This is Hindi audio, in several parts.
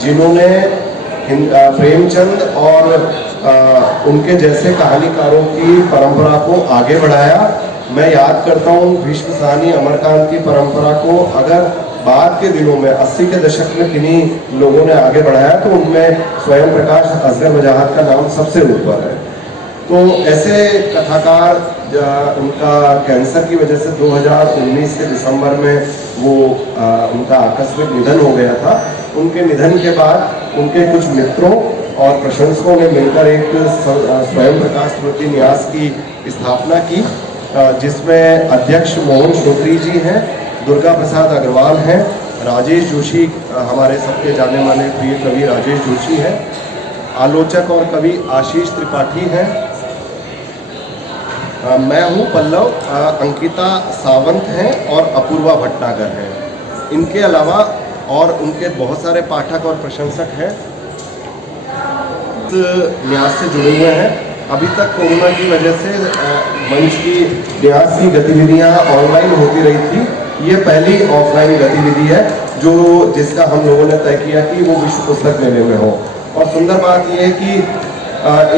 जिन्होंने प्रेमचंद और उनके जैसे कहानीकारों की परंपरा को आगे बढ़ाया। मैं याद करता हूँ भीष्म साहनी अमरकांत की परंपरा को अगर बाद के दिनों में 80 के दशक में किन्हीं लोगों ने आगे बढ़ाया तो उनमें स्वयं प्रकाश असगर वजाहत का नाम सबसे ऊपर है। तो ऐसे कथाकार उनका कैंसर की वजह से 2019 के दिसंबर में वो उनका आकस्मिक निधन हो गया था। उनके निधन के बाद उनके कुछ मित्रों और प्रशंसकों ने मिलकर एक स्वयं प्रकाश स्मृति न्यास की स्थापना की, जिसमें अध्यक्ष मोहन श्रोत्री जी हैं, दुर्गा प्रसाद अग्रवाल हैं, राजेश जोशी हमारे सबके जाने माने प्रिय कवि राजेश जोशी हैं, आलोचक और कवि आशीष त्रिपाठी हैं, मैं हूँ पल्लव, अंकिता सावंत हैं और अपूर्वा भटनागर हैं। इनके अलावा और उनके बहुत सारे पाठक और प्रशंसक हैं न्यास से जुड़े हुए हैं। अभी तक कोरोना की वजह से मंच की न्यास की गतिविधियाँ ऑनलाइन होती रही थी। ये पहली ऑफलाइन गतिविधि है जिसका हम लोगों ने तय किया कि वो विश्व पुस्तक मेले में हो। और सुंदर बात यह है कि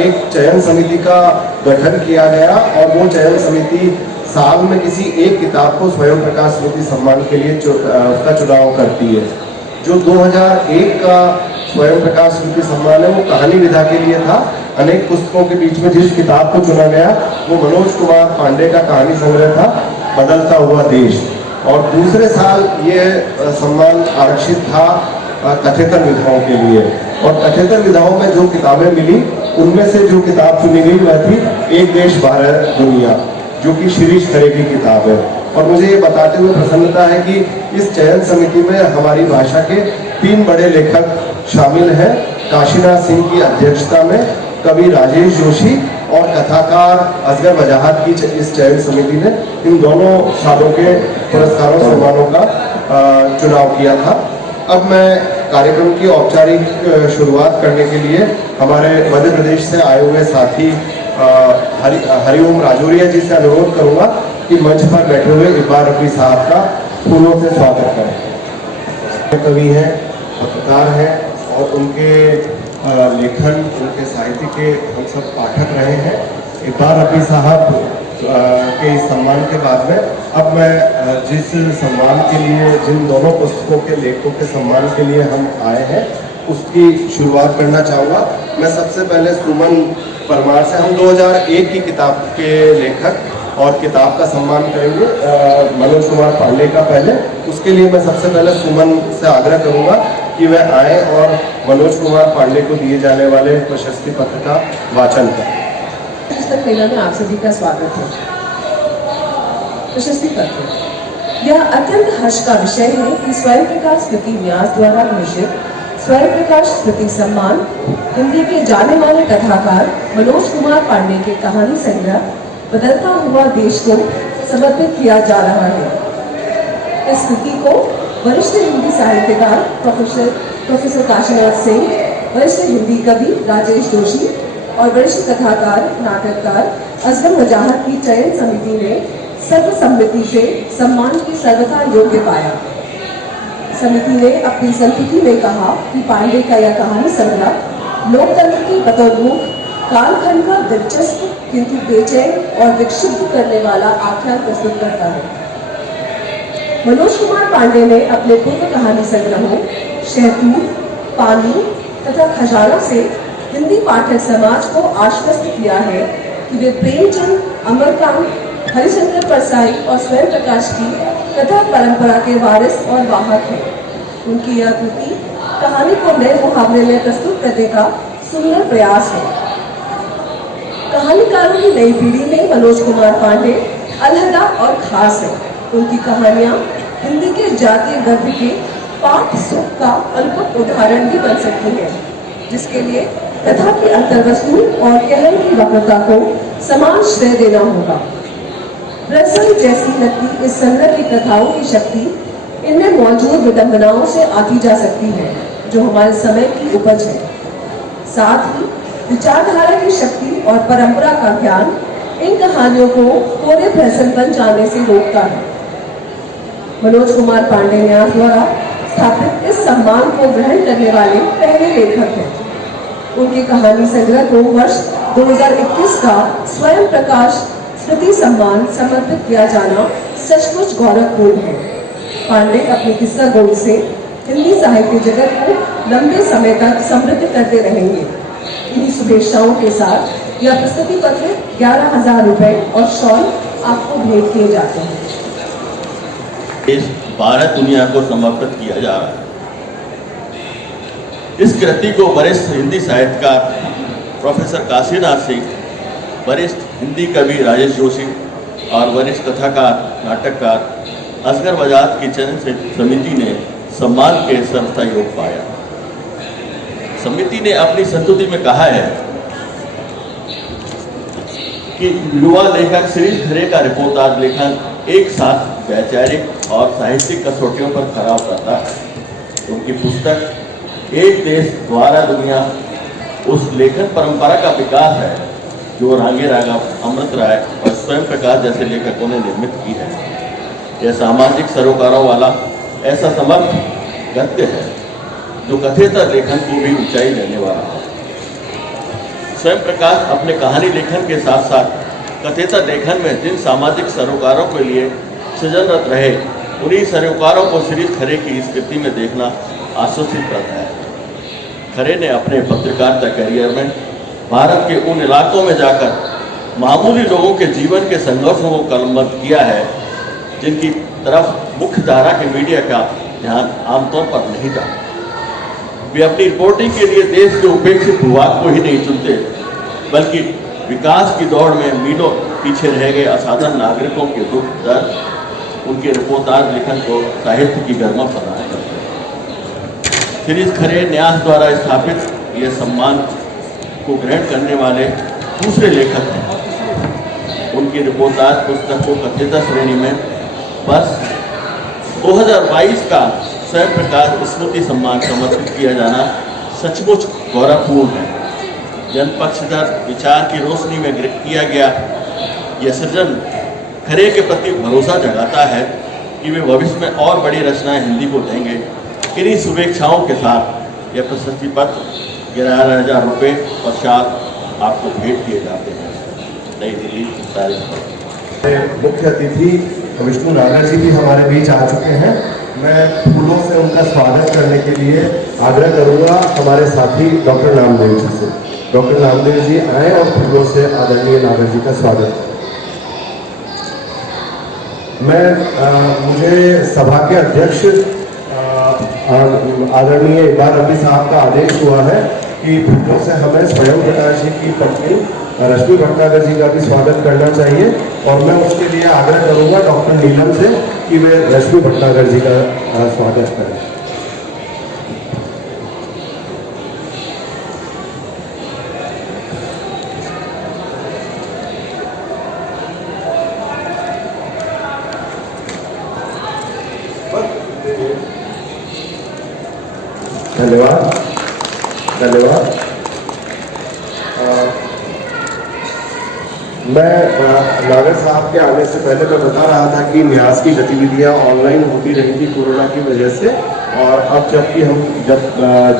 एक चयन समिति का गठन किया गया और वो चयन समिति साल में किसी एक किताब को स्वयं प्रकाश स्मृति सम्मान के लिए उसका चुनाव करती है। जो 2001 का स्वयं प्रकाश स्मृति सम्मान है वो कहानी विधा के लिए था। अनेक पुस्तकों के बीच में जिस किताब को चुना गया वो मनोज कुमार पांडे का कहानी संग्रह था, बदलता हुआ देश। और दूसरे साल ये सम्मान आरक्षित था कथेतर विधाओं के लिए। और कथेतर विधाओं में जो किताबें मिली उनमें से जो किताब चुनी गई वह थी एक देश भारत दुनिया, जो कि शिरीष खरे की किताब है। और मुझे ये बताते हुए प्रसन्नता है कि इस चयन समिति में हमारी भाषा के 3 बड़े लेखक शामिल हैं। काशीनाथ सिंह की अध्यक्षता में कवि राजेश जोशी और कथाकार असगर वजाहत की इस चयन समिति ने इन दोनों सालों के पुरस्कारों सम्मानों का चुनाव किया था। अब मैं कार्यक्रम की औपचारिक शुरुआत करने के लिए हमारे मध्य प्रदेश से आए हुए साथी हरिओम राजौरिया जी से अनुरोध करूंगा कि मंच पर बैठे हुए इकबाल रफी साहब का फूलों से स्वागत करें। कवि हैं, पत्रकार हैं और उनके लेखन, उनके साहित्य के हम सब पाठक रहे हैं। इकबाल रफी साहब के इस सम्मान के बाद में अब मैं जिस सम्मान के लिए, जिन दोनों पुस्तकों के लेखकों के सम्मान के लिए हम आए हैं उसकी शुरुआत करना चाहूँगा। मैं सबसे पहले सुमन परमार से, हम 2001 की किताब के लेखक और किताब का सम्मान करेंगे मनोज कुमार पांडे का पहले। उसके लिए मैं सबसे पहले सुमन से आग्रह करूँगा कि वह आए और मनोज कुमार पांडे को दिए जाने वाले प्रशस्ति पत्र का वाचन करें। पुस्तक मेला में आप सभी का स्वागत है। प्रशस्ति पत्र। यह अत्यंत हर्ष का विषय है कि स्वयं प्रकाश स्मृति न्यास द्वारा घोषित स्वयं प्रकाश स्मृति सम्मान हिंदी के जाने माने कथाकार मनोज कुमार पांडे के कहानी संग्रह बदलता हुआ देश को समर्पित किया जा रहा है। इस कृति को वरिष्ठ हिंदी साहित्यकार प्रोफेसर काशीनाथ सिंह, वरिष्ठ हिंदी कवि राजेश जोशी और वरिष्ठ कथाकार नाटककार असगर वजाहत की चयन समिति ने सर्वसम्मति से सम्मान की सर्वथा योग्य पाया। समिति ने अपनी संस्तुति में कहा कि पांडे का यह कहानी संग्रह लोकतंत्र की बतौर कालखंड का दिलचस्प किंतु बेचैन और विक्षिप्त करने वाला आख्यान प्रस्तुत करता है। मनोज कुमार पांडे ने अपने पूर्व कहानी संग्रहों शहतूत, पानी तथा खजाना से हिंदी पाठक समाज को आश्वस्त किया है कि वे प्रेमचंद, अमरकांत, हरिशंकर परसाई और स्वयं प्रकाश की कथा परंपरा के वारिस और वाहक हैं। उनकी यह कृति कहानी को नए मुहावरे में प्रस्तुत करने का सुंदर प्रयास है। कहानीकारों की नई पीढ़ी में मनोज कुमार पांडे अलहदा और खास है। उनकी कहानियां हिंदी के जातीय गर्व के पाठ सुख का अद्भुत उदाहरण भी बन सकती है, जिसके लिए कथा की अंतर्वस्तु और कहन की वक्रता को समान श्रेय देना होगा। प्रसंग जैसी लगती इस संग्रह की कथाओं की शक्ति इनमें मौजूद विडंबनाओं से आती जा सकती है, जो हमारे समय की उपज है। साथ ही विचारधारा की शक्ति और परंपरा का ज्ञान इन कहानियों को पूरे प्रहसन बन जाने से रोकता है। मनोज कुमार पांडे न्यास द्वारा स्थापित इस सम्मान को ग्रहण करने वाले पहले लेखक हैं। उनकी कहानी संग्रह को वर्ष 2021 का स्वयं प्रकाश स्मृति सम्मान समर्पित किया जाना सचमुच गौरवपूर्ण है। पांडे अपनी किस्सा गोई से हिंदी साहित्य जगत को लंबे समय तक समृद्ध करते रहेंगे। इन्हीं शुभेच्छाओं के साथ यह प्रस्तुति पत्र 11,000 रुपए और शॉल आपको भेंट किए जाते हैं। इस भारत दुनिया को समर्पित किया जा रहा है। इस कृति को वरिष्ठ हिंदी साहित्यकार प्रोफेसर काशीनाथ सिंह, वरिष्ठ हिंदी कवि राजेश जोशी और वरिष्ठ कथाकार नाटककार असगर बजाज की चयन समिति ने सम्मान के संस्था योग पाया। समिति ने अपनी संस्तुति में कहा है कि युवा लेखक शिरीष खरे का रिपोर्टाज लेखन एक साथ वैचारिक और साहित्यिक कसौटियों पर खरा उतरता है। उनकी पुस्तक एक देश द्वारा दुनिया उस लेखन परंपरा का विकास है जो रांगे राघव, अमृत राय और स्वयं प्रकाश जैसे लेखकों ने निर्मित की है। यह सामाजिक सरोकारों वाला ऐसा समर्थ गद्य है जो कथेतर लेखन को भी ऊंचाई देने वाला है। स्वयं प्रकाश अपने कहानी लेखन के साथ साथ कथेतर लेखन में जिन सामाजिक सरोकारों के लिए सृजनरत रहे, उन्हीं सरोकारों को शिरीष खरे की इस कृति में देखना आश्वसितप्रद है। खरे ने अपने पत्रकारिता करियर में भारत के उन इलाकों में जाकर मामूली लोगों के जीवन के संघर्षों को कलमबद्ध किया है जिनकी तरफ मुख्य धारा के मीडिया का ध्यान आमतौर पर नहीं जाता। वे अपनी रिपोर्टिंग के लिए देश के उपेक्षित भूभाग को ही नहीं चुनते, बल्कि विकास की दौड़ में मीलों पीछे रह गए असाधारण नागरिकों के दुख दर्द, उनके रिपोर्टाज लेखन को साहित्य की गरिमा प्रदान करते हैं। शिरीष खरे न्यास द्वारा स्थापित यह सम्मान को ग्रहण करने वाले दूसरे लेखक हैं। उनकी रिपोर्टाज पुस्तक को कथेतर श्रेणी में वर्ष 2022 का स्वयं प्रकाश स्मृति सम्मान समर्पित किया जाना सचमुच गौरवपूर्ण है। जनपक्षधर विचार की रोशनी में किया गया यह सृजन खरे के प्रति भरोसा जगाता है कि वे भविष्य में और बड़ी रचनाएं हिंदी को देंगे। इन्हीं शुभेच्छाओं के साथ यह प्रशस्ति पत्र 11,000 रुपये और शाल आपको भेंट किए जाते हैं। नई दिल्ली, तारीख। मुख्य अतिथि विष्णु नागर जी भी हमारे बीच आ चुके हैं। मैं फूलों से उनका स्वागत करने के लिए आग्रह करूंगा हमारे साथी डॉक्टर नामदेव जी से। डॉक्टर नामदेव जी आए और फूलों से आदरणीय नागर जी का स्वागत। मुझे सभा के अध्यक्ष आदरणीय इकबाल रफी साहब का आदेश हुआ है कि फूलों से हमें स्वयं प्रकाश जी की पत्नी रश्मि भट्टागर जी का भी स्वागत करना चाहिए और मैं उसके लिए आग्रह करूंगा डॉक्टर नीलम से कि वे रश्मि भट्टागर जी का स्वागत करें। धन्यवाद धन्यवाद। मैं नागर साहब के आने से पहले मैं बता रहा था कि न्यास की गतिविधियां ऑनलाइन होती रही थी कोरोना की वजह से, और अब जबकि जब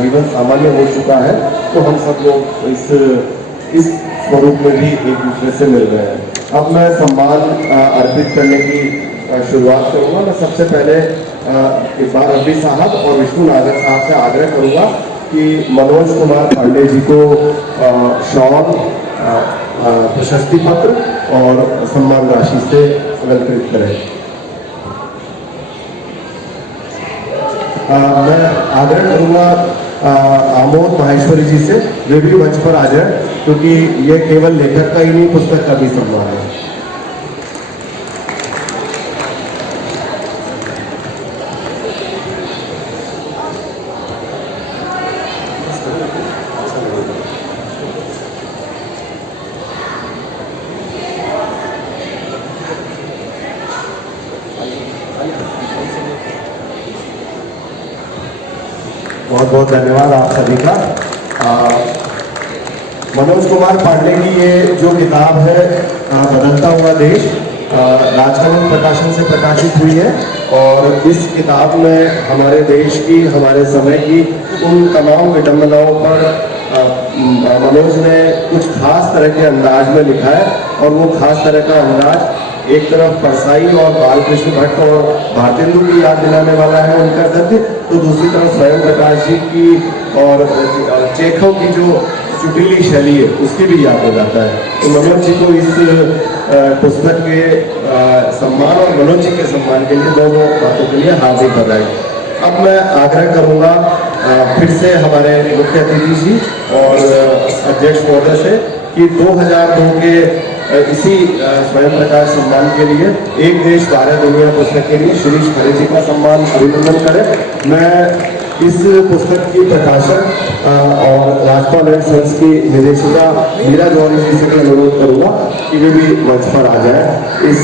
जीवन सामान्य हो चुका है तो हम सब लोग इस स्वरूप में भी एक दूसरे से मिल रहे हैं। अब मैं सम्मान अर्पित करने की शुरुआत करूंगा। मैं सबसे पहले इकबाल रफी साहब और विष्णु नागर साहब से आग्रह करूंगा कि मनोज कुमार पांडे जी को शॉल, प्रशस्ति पत्र और सम्मान राशि से अलंकृत करें। मैं आग्रह करूंगा आमोद माहेश्वरी जी से, वे भी मंच पर आ जाए क्योंकि ये केवल लेखक का ही नहीं, पुस्तक का भी सम्मान है। बहुत बहुत धन्यवाद आप सभी का। मनोज कुमार पांडे की ये जो किताब है बदलता हुआ देश, राजकमल प्रकाशन से प्रकाशित हुई है और इस किताब में हमारे देश की, हमारे समय की उन तमाम विडंबनाओं पर मनोज ने कुछ खास तरह के अंदाज में लिखा है। और वो खास तरह का अंदाज एक तरफ परसाई और बालकृष्ण भट्ट और भारतेंदु की याद दिलाने वाला है उनका गद्य, तो दूसरी तरफ स्वयं प्रकाश जी की और चेखव की जो चुटीली शैली है उसकी भी याद दिलाता है। तो मनोज जी को इस पुस्तक के सम्मान और मनोज जी के सम्मान के लिए दोनों बातों के लिए हार्दिक बधाई। अब मैं आग्रह करूंगा फिर से हमारे मुख्य अतिथि जी और अध्यक्ष महोदय से कि 2002 के इसी स्वयं प्रकाश सम्मान के लिए एक देश 12 दुनिया पुस्तक के लिए शिरीष खरे जी का सम्मान अभिनंदन करें। मैं इस पुस्तक की प्रकाशक और राजपाल एंड सन्स की निदेशिका मीरा जौहरी जी से भी अनुरोध करूंगा कि वे भी मंच पर आ जाए। इस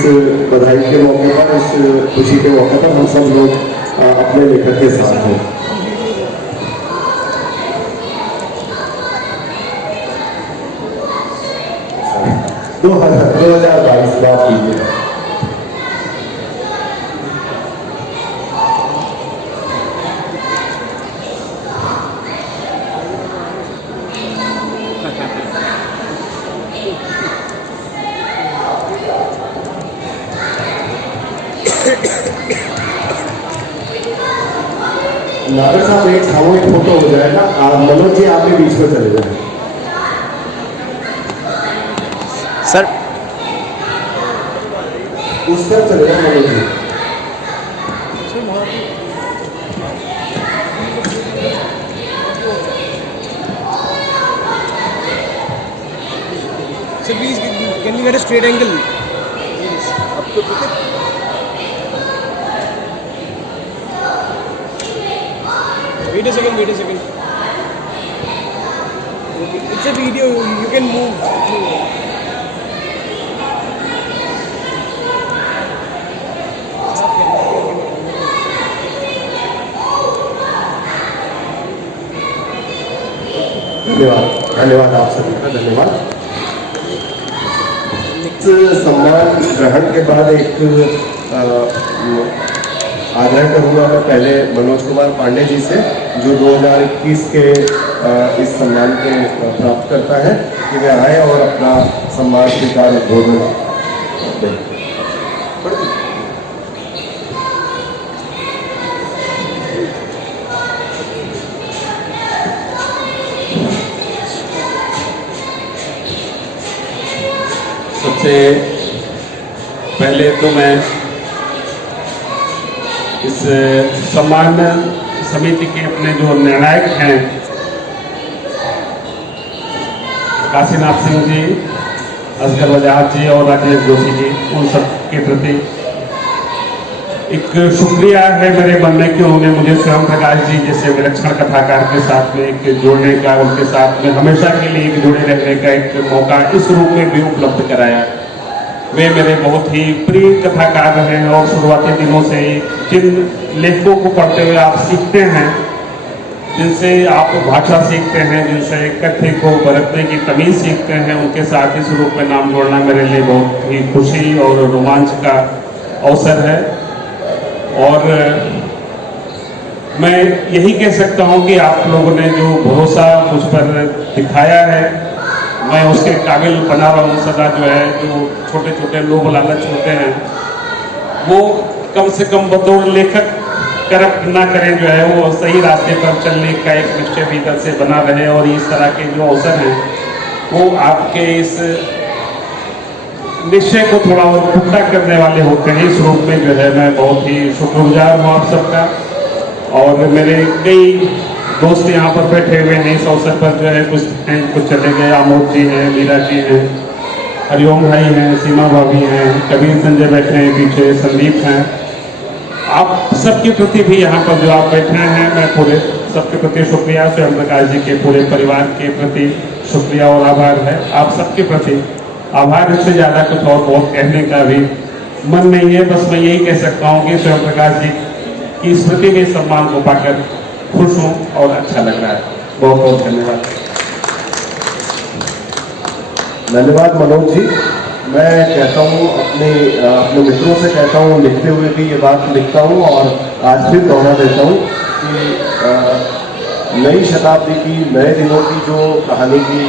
बधाई के मौके पर, इस खुशी के मौके पर हम सब लोग अपने लेखक के साथ हों। दो 2022 बात कीजिए। नागर साहब एक सामूहिक फोटो हो जाएगा। मनोज जी आप भी बीच में चले जाए सर। उस तरफ चले जाए Manoj ji. Sir, please, can we get a straight angle? Up to Wait a second, wait a second. It's a video, you can move. धन्यवाद, धन्यवाद आप सभी का धन्यवाद। सम्मान ग्रहण के बाद एक आग्रह करूंगा मैं पहले मनोज कुमार पांडे जी से, जो 2021 के इस सम्मान के प्राप्त करता है, कि वे आए और अपना सम्मान स्वीकार उद्बोधन दें। सबसे पहले तो मैं इस सम्मान समिति के अपने जो निर्णायक हैं काशीनाथ सिंह जी, असगर वजाहत जी और राजेश जोशी जी, उन सब के प्रति एक शुक्रिया है मेरे मन में कि उन्होंने मुझे स्वयं प्रकाश जी जैसे विलक्षण कथाकार के साथ में एक जोड़ने का, उनके साथ में हमेशा के लिए एक जुड़े रहने का एक मौका इस रूप में भी उपलब्ध कराया। वे मेरे बहुत ही प्रिय कथाकार रहे हैं और शुरुआती दिनों से ही जिन लेखकों को पढ़ते हुए आप सीखते हैं, जिनसे आप भाषा सीखते हैं, जिनसे कथ्य को बरतने की तमीज़ सीखते हैं, उनके साथ इस रूप में नाम जोड़ना मेरे लिए बहुत ही खुशी और रोमांच का अवसर है। और मैं यही कह सकता हूं कि आप लोगों ने जो भरोसा मुझ पर दिखाया है, मैं उसके काबिल बना रहा हूँ सदा। जो है, जो छोटे छोटे लोभ लालच होते हैं, वो कम से कम बतौर लेखक करप्ट ना करें, जो है वो सही रास्ते पर चलने का एक निश्चय भीतर से बना रहे। और इस तरह के जो अवसर हैं, वो आपके इस निश्चय को थोड़ा और पुख्ता करने वाले होते हैं। इस रूप में जो है मैं बहुत ही शुक्रगुजार हूँ आप सबका। और मेरे कई दोस्त यहाँ पर बैठे हुए हैं इस अवसर पर, जो है कुछ हैं, कुछ चले गए। आमोद जी हैं, मीरा जी हैं, हरिओम भाई हैं, सीमा भाभी हैं, कबीर संजय बैठे हैं पीछे, संदीप हैं। आप सबके प्रति भी यहाँ पर जो आप बैठे हैं, मैं पूरे सबके प्रति शुक्रिया, स्वयं प्रकाश जी के पूरे परिवार के प्रति शुक्रिया और आभार है। आप सबके प्रति आभार, इससे ज़्यादा कुछ और बहुत कहने का भी मन नहीं है। बस मैं यही कह सकता हूँ कि स्वयं प्रकाश जी की स्मृति में सम्मान को पाकर खुश हूँ और अच्छा लग रहा है। बहुत बहुत धन्यवाद। धन्यवाद मनोज जी। मैं कहता हूँ अपने मित्रों से कहता हूँ, लिखते हुए भी ये बात लिखता हूँ और आज फिर दोहरा देता हूँ कि नई शताब्दी की, नए दिनों की जो कहानी की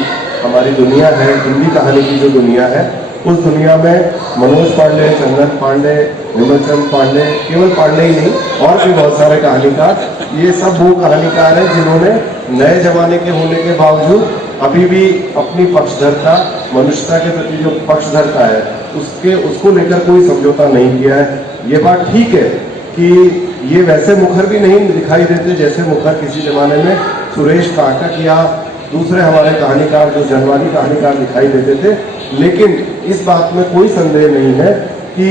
हमारी दुनिया है, हिंदी कहानी की जो दुनिया है, उस दुनिया में मनोज पांडे, चंदन पांडे, विमलचंद पांडे, केवल पांडे ही नहीं और भी बहुत सारे कहानीकार, ये सब वो कहानीकार हैं जिन्होंने नए जमाने के होने के बावजूद अभी भी अपनी पक्षधरता, मनुष्यता के प्रति जो पक्षधरता है उसको लेकर कोई समझौता नहीं किया है। ये बात ठीक है कि ये वैसे मुखर भी नहीं दिखाई देते जैसे मुखर किसी जमाने में सुरेश काकट या दूसरे हमारे कहानीकार जो जनवादी कहानीकार दिखाई देते थे, लेकिन इस बात में कोई संदेह नहीं है कि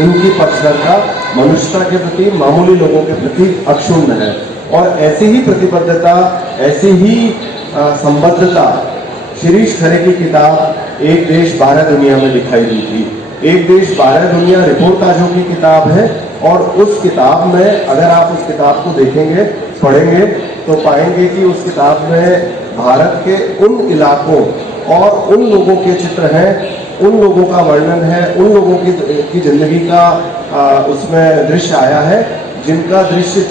उनकी पक्षधरता मनुष्यता के प्रति, मामूली लोगों के प्रति अक्षुण्ण है। और ऐसी ही प्रतिबद्धता, ऐसी ही संबद्धता शिरीष खरे की किताब एक देश 12 दुनिया में दिखाई दी थी। एक देश 12 दुनिया रिपोर्टाजों की किताब है और उस किताब में अगर आप उस किताब को देखेंगे, पढ़ेंगे तो पाएंगे कि उस किताब में भारत के उन इलाकों और उन लोगों के चित्र हैं, उन लोगों का वर्णन है, उन लोगों की जिंदगी का उसमें दृश्य आया है जिनका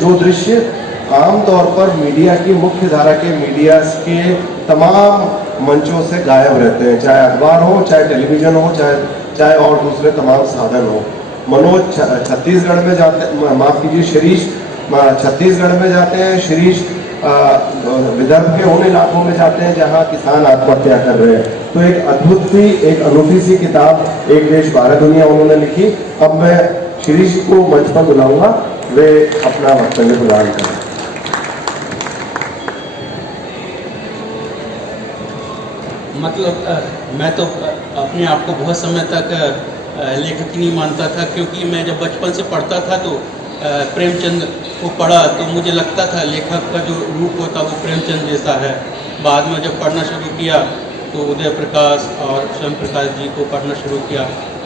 जो दृश्य आमतौर पर मीडिया की मुख्य धारा के मीडिया के तमाम मंचों से गायब रहते हैं, चाहे अखबार हो, चाहे टेलीविजन हो, चाहे और दूसरे तमाम साधन हो। मनोज छत्तीसगढ़ में जाते, माफ कीजिए, शिरीष छत्तीसगढ़ में जाते हैं, शिरीष विदर्भ के उन इलाकों में जाते हैं जहां किसान आत्महत्या कर रहे हैं। तो एक अद्भुत सी, एक अनूठी सी किताब एक देश 12 दुनिया उन्होंने लिखी। अब मैं शिरीष को मंच पर बुलाऊंगा, वे अपना वक्तव्य प्रदान करें। मतलब मैं तो अपने आप को बहुत समय तक लेखक नहीं मानता था, क्योंकि मैं जब बचपन से पढ़ता था तो प्रेमचंद को पढ़ा तो मुझे लगता था लेखक का जो रूप होता वो प्रेमचंद जैसा है। बाद में जब पढ़ना शुरू किया तो उदय प्रकाश और स्वयं प्रकाश जी को पढ़ना शुरू किया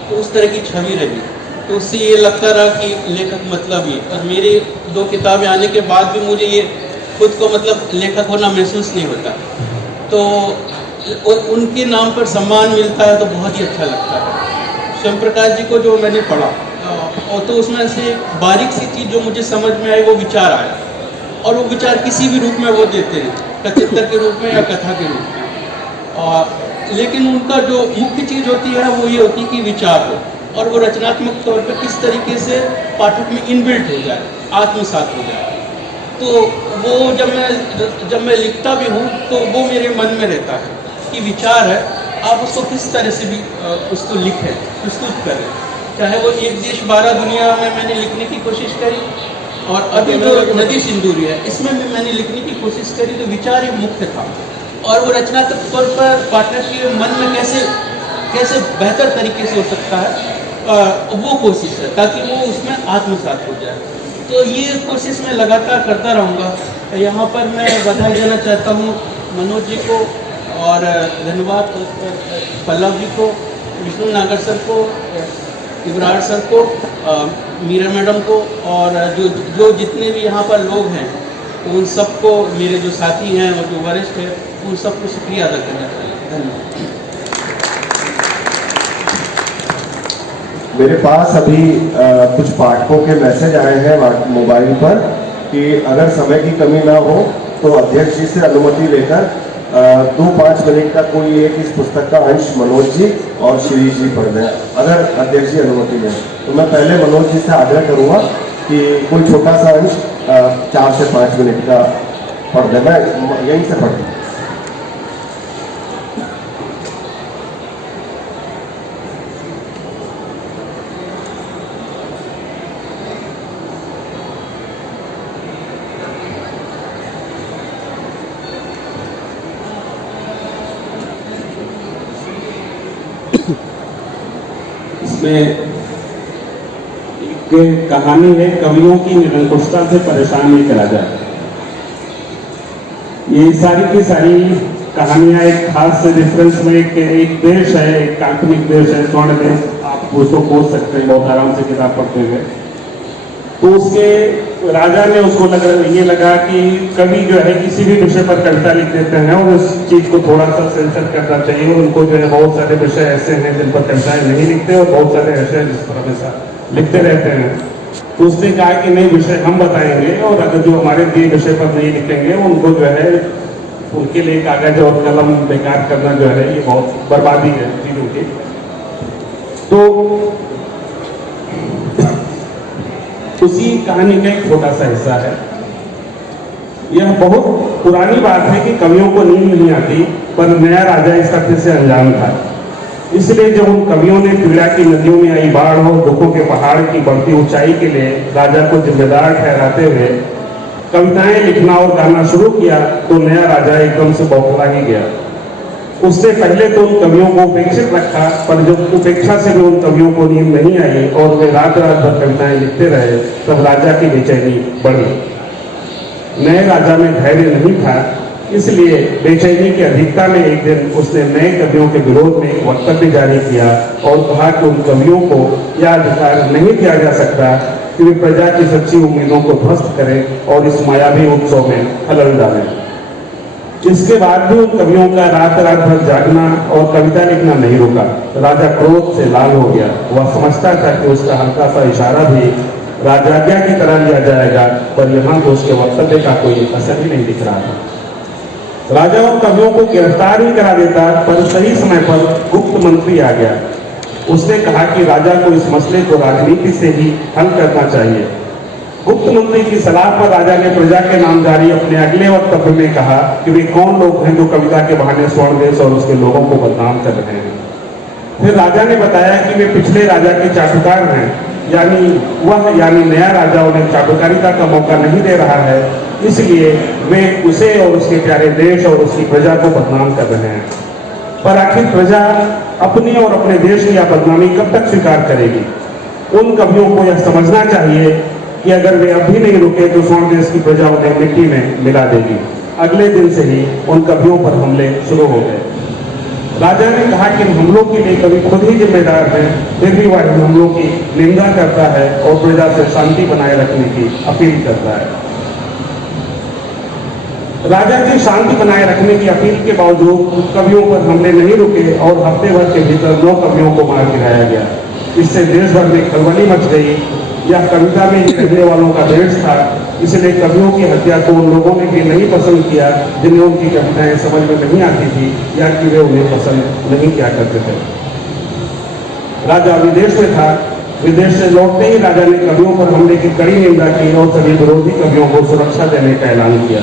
तो उस तरह की छवि रही, तो उससे ये लगता रहा कि लेखक मतलब ये। और मेरे 2 किताबें आने के बाद भी मुझे ये खुद को मतलब लेखक होना महसूस नहीं होता, तो उनके नाम पर सम्मान मिलता है तो बहुत ही अच्छा लगता है। स्वयं प्रकाश जी को जो मैंने पढ़ा और तो उसमें से बारीक सी चीज़ जो मुझे समझ में आई वो विचार आया, और वो विचार किसी भी रूप में वो देते हैं, कचित्र के रूप में या कथा के रूप में। और लेकिन उनका जो मुख्य चीज़ होती है वो ये होती है कि विचार हो और वो रचनात्मक तौर पर किस तरीके से पाठक में इनबिल्ट हो जाए, आत्मसात हो जाए। तो वो जब मैं लिखता भी हूँ तो वो मेरे मन में रहता है कि विचार है, आप उसको किस तरह से भी उसको लिखें, प्रस्तुत करें। चाहे वो एक देश 12 दुनिया में मैंने लिखने की कोशिश करी, और अभी जो नदी सिंदूरी है इसमें भी मैंने लिखने की कोशिश करी, तो विचार एक मुख्य था। और वो रचनात्मक तौर पर पाठक के मन में कैसे बेहतर तरीके से हो सकता है वो कोशिश है, ताकि वो उसमें आत्मसात हो जाए। तो ये कोशिश मैं लगातार करता रहूँगा। यहाँ पर मैं बधाई देना चाहता हूँ मनोज जी को, और धन्यवाद पल्लव जी को, विष्णु नागर सर को, इब्रार सर को, मीरा मैडम को, और जो जितने भी यहाँ पर लोग हैं उन सबको, मेरे जो साथी हैं और जो वरिष्ठ हैं उन सबको शुक्रिया अदा करना चाहिए। धन्यवाद। मेरे पास अभी कुछ पाठकों के मैसेज आए हैं मोबाइल पर कि अगर समय की कमी ना हो तो अध्यक्ष जी से अनुमति लेकर 2-5 मिनट का कोई एक इस पुस्तक का अंश मनोज जी और शिरीष जी पढ़ दें, अगर अध्यक्ष जी अनुमति दें। तो मैं पहले मनोज जी से आग्रह करूंगा कि कोई छोटा सा अंश 4 से 5 मिनट का पढ़ दें। मैं यहीं से पढ़ दूँ। इसमें एक कहानी है, कवियों की निरंकुशता से परेशान एक राजा। ये सारी की सारी कहानियां एक खास रेफरेंस में एक देश है, एक काल्पनिक देश है, स्वर्ण देश, आप उसको खोज सकते हैं बहुत आराम से किताब पढ़ते हुए। तो उसके राजा ने उसको ये लगा कि कवि जो है किसी भी विषय पर कविता लिख देते हैं और उस चीज को थोड़ा सा सेंसर करना चाहिए। उनको जो है बहुत सारे विषय ऐसे हैं जिन पर कविताएं नहीं लिखते और बहुत सारे ऐसे हैं जिस पर हमेशा लिखते रहते हैं। तो उसने कहा कि नहीं, विषय हम बताएंगे और अगर जो हमारे दिए विषय पर नहीं लिखेंगे उनको जो है उनके लिए कागज और कलम बेकार करना जो है ये बहुत बर्बादी है चीजों की। तो उसी कहानी का एक छोटा सा हिस्सा है। यह बहुत पुरानी बात है कि कवियों को नींद नहीं आती, पर नया राजा इस तथ्य से अनजान था। इसलिए जब उन कवियों ने पीड़ा की नदियों में आई बाढ़ और दुखों के पहाड़ की बढ़ती ऊंचाई के लिए राजा को जिम्मेदार ठहराते हुए कविताएं लिखना और गाना शुरू किया, तो नया राजा एकदम से बौखला ही गया। उससे पहले तो उन कवियों को उपेक्षित रखा, पर जब उपेक्षा से भी उन कवियों को नींद नहीं आई और वे रात रात भर कविताएं लिखते रहे, तब राजा की बेचैनी बढ़ी। नए राजा में धैर्य नहीं था, इसलिए बेचैनी की अधिकता में एक दिन उसने नए कवियों के विरोध में एक वक्तव्य जारी किया और कहा कि उन कवियों को यह अधिकार नहीं दिया जा सकता कि वे प्रजा की सच्ची उम्मीदों को ध्वस्त करें और इस मायावी उत्सव में खलल डालें। इसके बाद भी उन कवियों का रात रात भर जागना और कविता लिखना नहीं रुका। राजा क्रोध से लाल हो गया। वह समझता था कि उसका हल्का सा इशारा भी राजाज्ञा की तरह लिया जाएगा, पर यहाँ तो उसके वक्तव्य का कोई असर ही नहीं दिख रहा था। राजा उन कवियों को गिरफ्तार ही करा देता, पर सही समय पर गुप्त मंत्री आ गया। उसने कहा कि राजा को इस मसले को राजनीति से ही हल करना चाहिए। गुप्त मंत्री की सलाह पर राजा ने प्रजा के नाम जारी अपने अगले वक्तव्य में कहा कि वे कौन लोग हैं जो कविता के बहाने स्वर्ण देश और उसके लोगों को बदनाम कर रहे हैं। फिर राजा ने बताया कि वे पिछले राजा के चाटुकार हैं, यानी नया राजा उन्हें चाटुकारिता का मौका नहीं दे रहा है, इसलिए वे उसे और उसके प्यारे देश और उसकी प्रजा को बदनाम कर रहे हैं। पर आखिर प्रजा अपनी और अपने देश की यह बदनामी कब तक स्वीकार करेगी? उन कवियों को यह समझना चाहिए कि अगर वे अब भी नहीं रुके तो स्वर्ण देश की प्रजा उन्हें मिट्टी में मिला देगी। अगले दिन से ही उन कवियों पर हमले शुरू हो गए। राजा ने कहा कि हमलों के लिए कवि खुद ही जिम्मेदार है, फिर भी वह हमलों की निंदा करता है और प्रजा से शांति बनाए रखने की अपील करता है। राजा की शांति बनाए रखने की अपील के बावजूद कवियों पर हमले नहीं रुके और हफ्ते भर के भीतर 9 कवियों को मार गिराया गया। इससे देश भर में खलबली मच गई। यह कविता में ही रहने वालों का देश था, इसलिए कवियों की हत्या को उन लोगों ने भी नहीं पसंद किया जिन्हें उनकी कविताएं समझ में नहीं आती थी या कि वे उन्हें पसंद नहीं किया करते थे। राजा विदेश में था। विदेश से लौटते ही राजा ने कवियों पर हमले की कड़ी निंदा की और सभी विरोधी कवियों को सुरक्षा देने का ऐलान किया।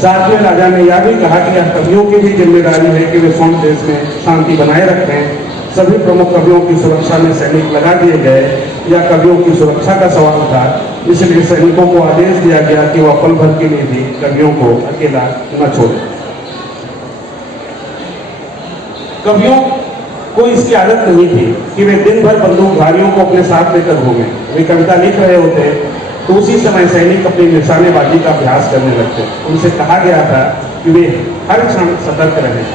साथ में राजा ने यह भी कहा कि यह कवियों की भी जिम्मेदारी है कि वे स्वर्ण देश में शांति बनाए रखें। सभी प्रमुख कवियों की सुरक्षा में सैनिक लगा दिए गए। यह कवियों की सुरक्षा का सवाल था, इसलिए सैनिकों को आदेश दिया गया कि वह पल भर के लिए भी कवियों को अकेला न छोड़े। कवियों को इसकी आदत नहीं थी कि वे दिन भर बंदूकधारियों को अपने साथ लेकर घूमें। वे कविता लिख रहे होते तो उसी समय सैनिक अपनी निशानेबाजी का अभ्यास करने लगते। उनसे कहा गया था कि वे हर क्षण सतर्क रहें।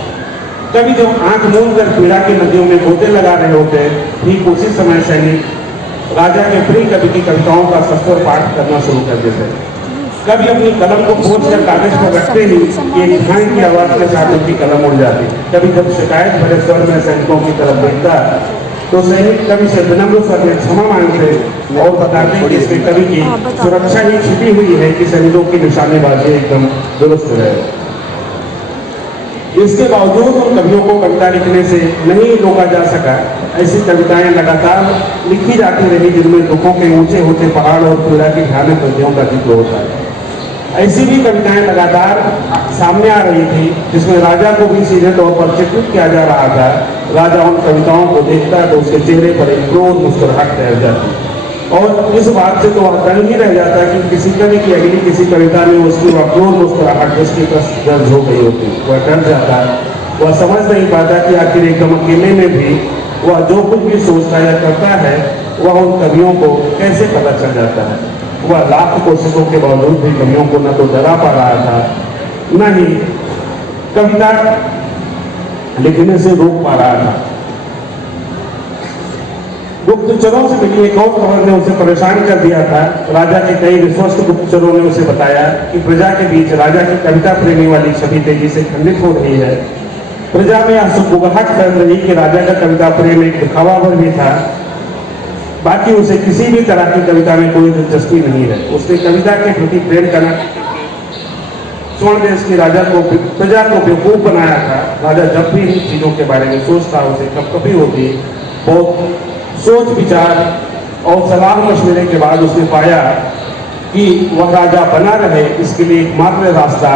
कभी जब आंख मूंद कर पीड़ा की नदियों में गोते लगा रहे होते, ठीक उसी समय सैनिक राजा के प्रिय कवि की कविताओं का सस्वर पाठ करना शुरू कर देते। कभी अपनी कलम को खोज कर कागज पर रखते ही एक घाई की आवाज के साथ उनकी कलम उड़ जाती। कभी जब शिकायत भरे स्वर में सैनिकों की तरफ देखता तो सैनिक कवि से विनम्र स्वर में क्षमा मांगते और बताते कि इसमें कवि की सुरक्षा ही छिपी हुई है कि सैनिकों की निशानेबाजी एकदम दुरुस्त रहे। इसके बावजूद उन कवियों को कविता लिखने से नहीं रोका जा सका। ऐसी कविताएं लगातार लिखी जाती रही जिनमें दुखों के ऊंचे होते पहाड़ और पीड़ा की भयानक नदियों का जिक्र होता है। ऐसी भी कविताएं लगातार सामने आ रही थी जिसमें राजा को भी सीधे तौर पर चित्रित किया जा रहा था। राजा उन कविताओं को देखता तो उसके चेहरे पर एक क्रोध मुस्कुराहट तैर जाती और इस बात से तो वह दंग ही रह जाता कि किसी कवि की अगली किसी कविता में उसकी वह क्रोध मुस्कुराहट जिसकी दर्ज हो गई होती। वह डर जाता। वह समझ नहीं पाता कि आखिर एकदम अकेले में भी वह जो कुछ भी सोचता या करता है वह उन कवियों को कैसे पता चल जाता है। वह लाख कोशिशों के बावजूद भी कवियों को न तो डरा पा रहा था, न ही कविता लिखने से रोक पा रहा था। गुप्तचरों से मिली एक और खबर ने उसे परेशान कर दिया था। राजा के कई विश्वस्त गुप्तचरों ने उसे बताया कि प्रजा के बीच राजा की कविता प्रेमी वाली छवि तेजी से खंडित हो रही है। प्रजा में यह सुगबुगाहट फैल रही कि राजा का कविता प्रेम एक दिखावा भर भी था, बाकी उसे किसी भी तरह की कविता में कोई दिलचस्पी नहीं है। उसने कविता के प्रति प्रेम करना स्वर्ण देश के राजा को प्रजा को बेवकूफ बनाया था। राजा जब भी इन चीजों के बारे में सोचता उसे कपकपी होती। बहुत सोच विचार और सलाह मशवरे के बाद उसने पाया कि वह राजा बना रहे, इसके लिए एकमात्र रास्ता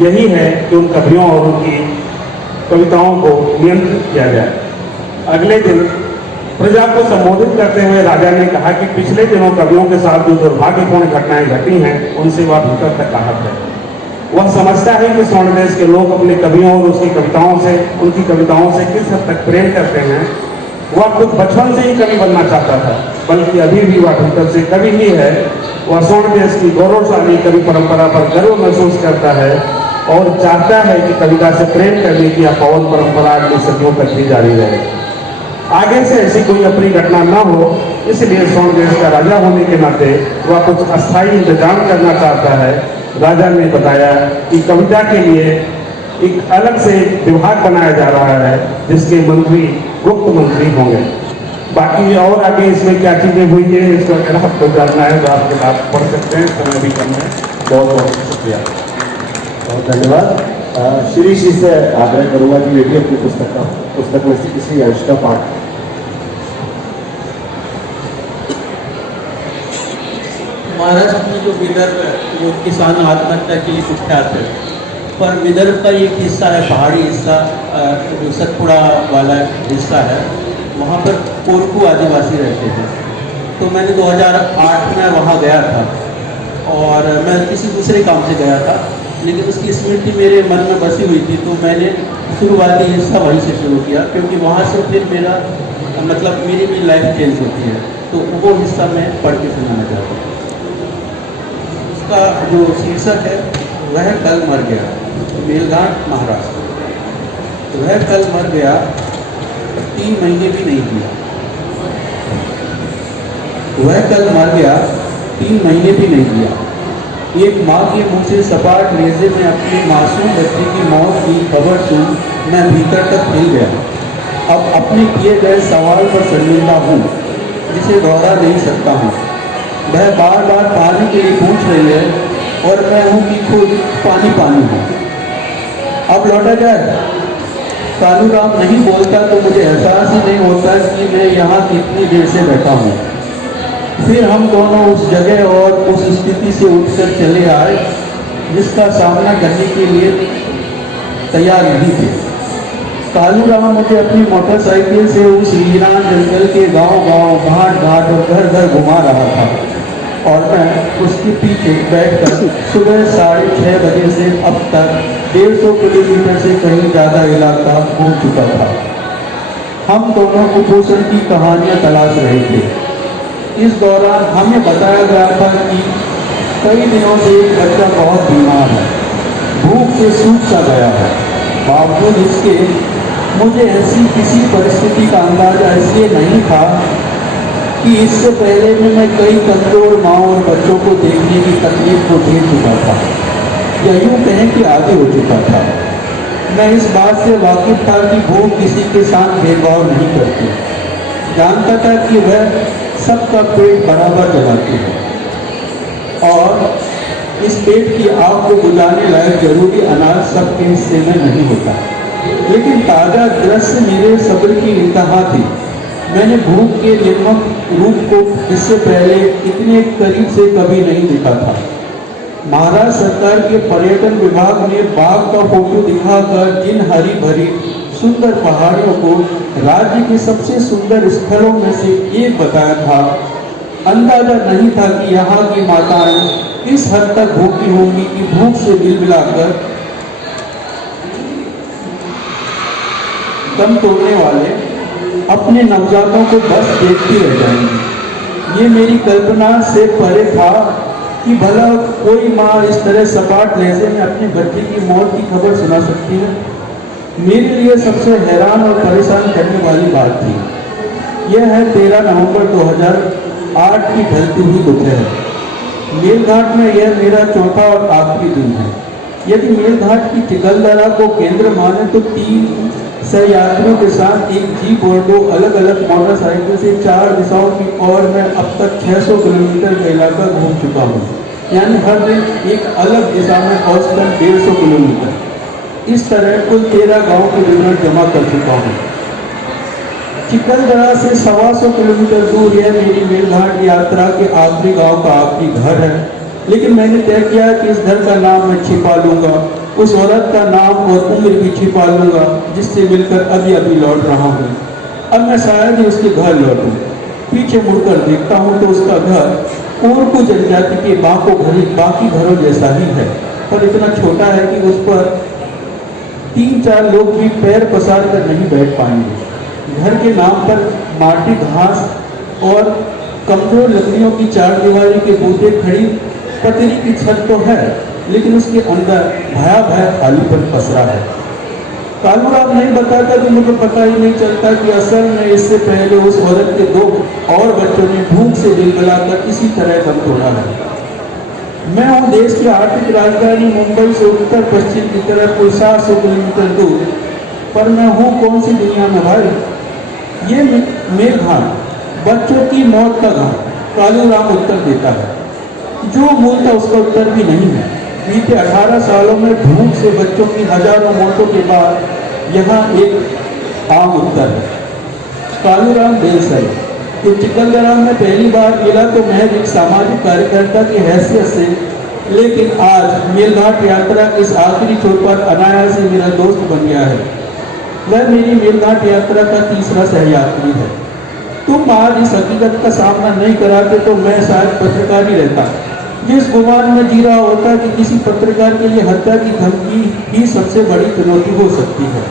यही है कि उन कवियों और उनकी कविताओं को नियंत्रित किया जाए। अगले दिन प्रजा को संबोधित करते हुए राजा ने कहा कि पिछले दिनों कवियों के साथ जो दुर्भाग्यपूर्ण घटनाएं घटी हैं उनसे वह भीतर तक आहत है। वह समझता है कि स्वर्ण देश के लोग अपने कवियों और उनकी कविताओं से किस हद तक प्रेम करते हैं। वह खुद बचपन से ही कवि बनना चाहता था, बल्कि अभी भी वह भीतर से कवि ही है। वह स्वर्ण देश की गौरवशाली कवि परंपरा पर गर्व महसूस करता है और चाहता है कि कविता से प्रेम करने की यह पावन परंपरा अगली सदियों तक भी जारी रहे। आगे से ऐसी कोई अपनी घटना न हो, इसलिए स्वर्ण देश का राजा होने के नाते वह कुछ अस्थायी इंतजाम करना चाहता है। राजा ने बताया कि कविता के लिए एक अलग से विभाग बनाया जा रहा है जिसके मंत्री गुप्त मंत्री होंगे। बाकी और आगे इसमें क्या चीजें हुई है इसका अगर आपको जानना है तो आप किताब पढ़ सकते हैं, समय भी कम है। बहुत बहुत शुक्रिया, बहुत धन्यवाद। शिरीष जी से आग्रह करूंगा कि बेटी अपनी पुस्तक में से किसी अंश का पाठ। महाराष्ट्र में जो विदर्भ है वो किसान आत्महत्या के लिए कुख्यात है, पर विदर्भ का एक हिस्सा है, पहाड़ी हिस्सा जो सतपुड़ा वाला हिस्सा है, वहाँ पर कोरकू आदिवासी रहते थे। तो मैंने 2008 में वहाँ गया था और मैं किसी दूसरे काम से गया था, लेकिन उसकी स्मृति मेरे मन में बसी हुई थी। तो मैंने शुरुआती हिस्सा वहीं से शुरू किया, क्योंकि वहाँ से फिर मेरी भी लाइफ चेंज होती है। तो वो हिस्सा मैं पढ़ के सुनाना चाहता हूँ। उसका जो शीर्षक है वह कल मर गया, मेलघाट महाराष्ट्र। वह कल मर गया, 3 महीने भी नहीं हुआ। वह कल मर गया, 3 महीने भी नहीं हुआ। एक माँ के मुंह से सपाट नेज़े में अपने मासूम बच्चे की मौत की खबर सुन मैं भीतर तक हिल गया। अब अपने किए गए सवाल पर शर्मिंदा हूँ, जिसे दोहरा नहीं सकता हूँ। वह बार बार पानी के लिए पूछ रही है और मैं हूँ कि खुद पानी पानी हूँ। अब लौटा जाए। कालूराम नहीं बोलता तो मुझे एहसास ही नहीं होता कि मैं यहाँ कितनी देर से बैठा हूँ। फिर हम दोनों उस जगह और उस स्थिति से उठकर चले आए जिसका सामना करने के लिए तैयार नहीं थे। कालूराम मुझे अपनी मोटरसाइकिल से उस वीरान जंगल के गांव-गांव, घाट-घाट और घर-घर घुमा रहा था और मैं उसके पीछे बैठकर सुबह 6:30 बजे से अब तक 150 किलोमीटर से कहीं ज़्यादा इलाका घूम चुका था। हम दोनों कुपोषण की कहानियाँ तलाश रहे थे। इस दौरान हमें बताया गया था कि कई दिनों से एक बच्चा बहुत बीमार है, भूख से सूख सा गया है। बावजूद इसके मुझे ऐसी किसी परिस्थिति का अंदाजा इसलिए नहीं था कि इससे पहले में मैं कई कमजोर माँओं और बच्चों को देखने की तकलीफ को झेल चुका था, या यूँ कहें कि आगे हो चुका था। मैं इस बात से वाकिफ था कि भूख किसी के साथ भेदभाव नहीं करती, जानता था कि वह सबका पेट बराबर जलाती है और इस पेट की आग को बुझाने लायक जरूरी अनाज सबके हिस्से में नहीं होता। लेकिन ताज़ा दृश्य मेरे सब्र की इंतहा थी। मैंने भूख के निर्मम रूप को इससे पहले इतने करीब से कभी नहीं देखा था। महाराष्ट्र सरकार के पर्यटन विभाग ने बाघ का फोटो दिखाकर जिन हरी भरी सुंदर पहाड़ियों को राज्य के सबसे सुंदर स्थलों में से एक बताया था, अंदाजा नहीं था कि यहाँ की माताएं इस हद तक भूखी होंगी कि भूख से बिलबिलाकर दम तोड़ने वाले अपने नवजातों को बस देखती रह जाएंगी। ये मेरी कल्पना से परे था कि भला कोई माँ इस तरह सपाट लहजे में अपने बच्चे की मौत की खबर सुना सकती है। मेरे लिए सबसे हैरान और परेशान करने वाली बात थी यह है 13 नवंबर 2008 की ढलती हुई दोपहर। मेलघाट में यह मेरा चौथा और आखिरी दिन है। यदि मेलघाट की चिकलदरा को केंद्र माने तो 3 सहयात्रियों के साथ एक जीप और 2 अलग अलग मोटरसाइकिल से 4 दिशाओं की ओर मैं अब तक 600 किलोमीटर का इलाका घूम चुका हूँ। यानी हर दिन एक अलग दिशा में औसतन 150 किलोमीटर। इस तरह कुल 13 गाँव के विवरण जमा कर चुका हूँ। चिकलदरा से 125 किलोमीटर दूर यह मेरी मेलघाट यात्रा के आखिरी गांव का आखिरी घर है। लेकिन मैंने तय किया कि इस घर का नाम मैं छिपा लूंगा, उस औरत का नाम और उम्र भी छिपा लूंगा जिससे मिलकर अभी अभी लौट रहा हूँ। अब मैं शायद ही उसके घर लौटूं। पीछे मुड़कर देखता हूँ तो उसका घर कोरकू जनजाति के बाकी घरों जैसा ही है, पर इतना छोटा है कि उस पर 3-4 लोग भी पैर पसार कर नहीं बैठ पाएंगे। घर के नाम पर माटी, घास और कमजोर लकड़ियों की 4 दीवारी के बूते खड़ी पतरी की छत तो है, लेकिन उसके अंदर भयावह खालीपन पसरा है। कालूराम नहीं बताता तो मुझे पता ही नहीं चलता कि असल में इससे पहले उस औरत के 2 और बच्चों ने भूख से बिलबिलाकर इसी तरह दम तोड़ा है। मैं हूँ देश की आर्थिक राजधानी मुंबई से उत्तर पश्चिम की तरफ कुल 700 किलोमीटर दूर, पर मैं हूँ कौन सी दुनिया में भाई? ये मेलघाट बच्चों की मौत का घाट, कालूराम उत्तर देता है, जो मूलतः उसका उत्तर भी नहीं है। बीते 18 सालों में भूख से बच्चों की हजारों मौतों के बाद यहाँ एक आम उत्तर है। कालूराम देसाई तो चिकलदरा में पहली बार मिला तो महज एक सामाजिक कार्यकर्ता की हैसियत से, लेकिन आज मेलघाट यात्रा इस आखिरी छोर पर अनायास ही मेरा दोस्त बन गया है। वह मेरी मेलघाट यात्रा का तीसरा सहयात्री है। तुम आज इस हकीकत का सामना नहीं कराते तो मैं शायद पत्रकार ही रहता, जिस गुमान में जी रहा होता कि किसी पत्रकार के लिए हत्या की धमकी ही सबसे बड़ी चुनौती हो सकती है।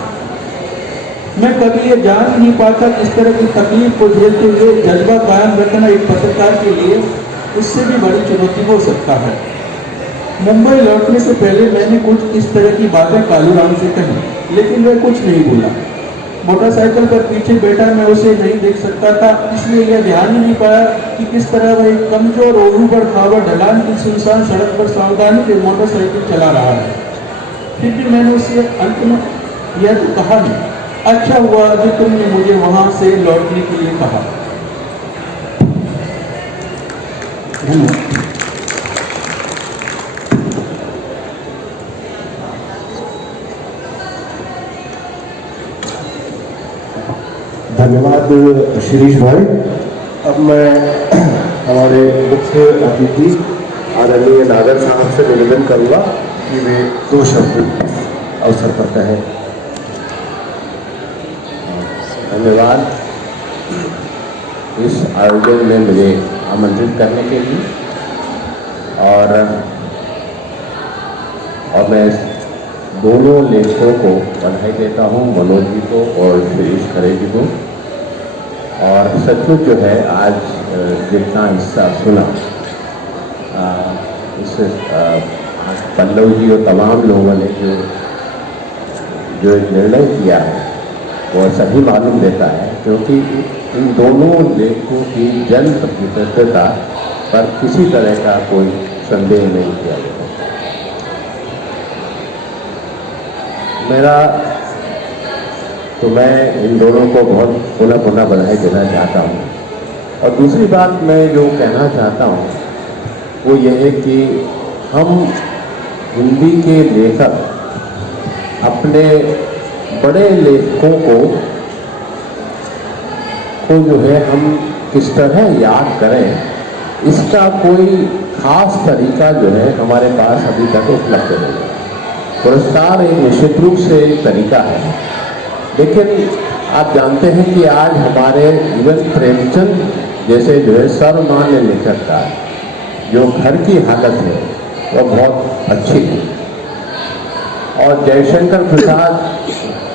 मैं कभी ये जान ही नहीं पाता कि इस तरह की तकलीफ को झेलते हुए जज्बा कायम रखना एक पत्रकार के लिए उससे भी बड़ी चुनौती हो सकता है। मुंबई लौटने से पहले मैंने कुछ इस तरह की बातें कालूराम से कही, लेकिन वह कुछ नहीं बोला। मोटरसाइकिल पर पीछे बैठा मैं उसे नहीं देख सकता था, इसलिए यह ध्यान ही नहीं पाया कि किस तरह वह एक कमजोर और ऊबड़ खाबड़ ढलान की सुनसान सड़क पर सावधानी से मोटरसाइकिल चला रहा है। फिर भी मैंने उससे अंत में यह तो कहा नहीं, अच्छा हुआ जो तुमने मुझे वहां से लौटने के लिए कहा। धन्यवाद शिरीष भाई। अब मैं हमारे मुख्य अतिथि आदरणीय नागर साहब से निवेदन करूंगा कि वे 2 शब्द अवसर पर कहें। धन्यवाद इस आयोजन में मुझे आमंत्रित करने के लिए, और मैं दोनों लेखकों को बधाई देता हूँ, मनोज जी को और शिरीष खरे जी को। और सचमुच जो है आज जितना हिस्सा सुना, इससे पल्लव जी और तमाम लोगों ने जो एक निर्णय किया है वो सही मालूम देता है, क्योंकि इन दोनों लेखकों की जन प्रतिबद्धता पर किसी तरह का कोई संदेह नहीं किया गया। तो मैं इन दोनों को बहुत पुनः बधाई देना चाहता हूँ। और दूसरी बात मैं जो कहना चाहता हूँ वो ये है कि हम हिंदी के लेखक अपने बड़े लेखकों को जो है हम किस तरह याद करें, इसका कोई खास तरीका जो है हमारे पास अभी तक उपलब्ध नहीं है। पुरस्कार एक निश्चित रूप से एक तरीका है, लेकिन आप जानते हैं कि आज हमारे इवन प्रेमचंद जैसे जो है सर्वमान्य लेखक का जो घर की हालत है वो बहुत अच्छी है, और जयशंकर प्रसाद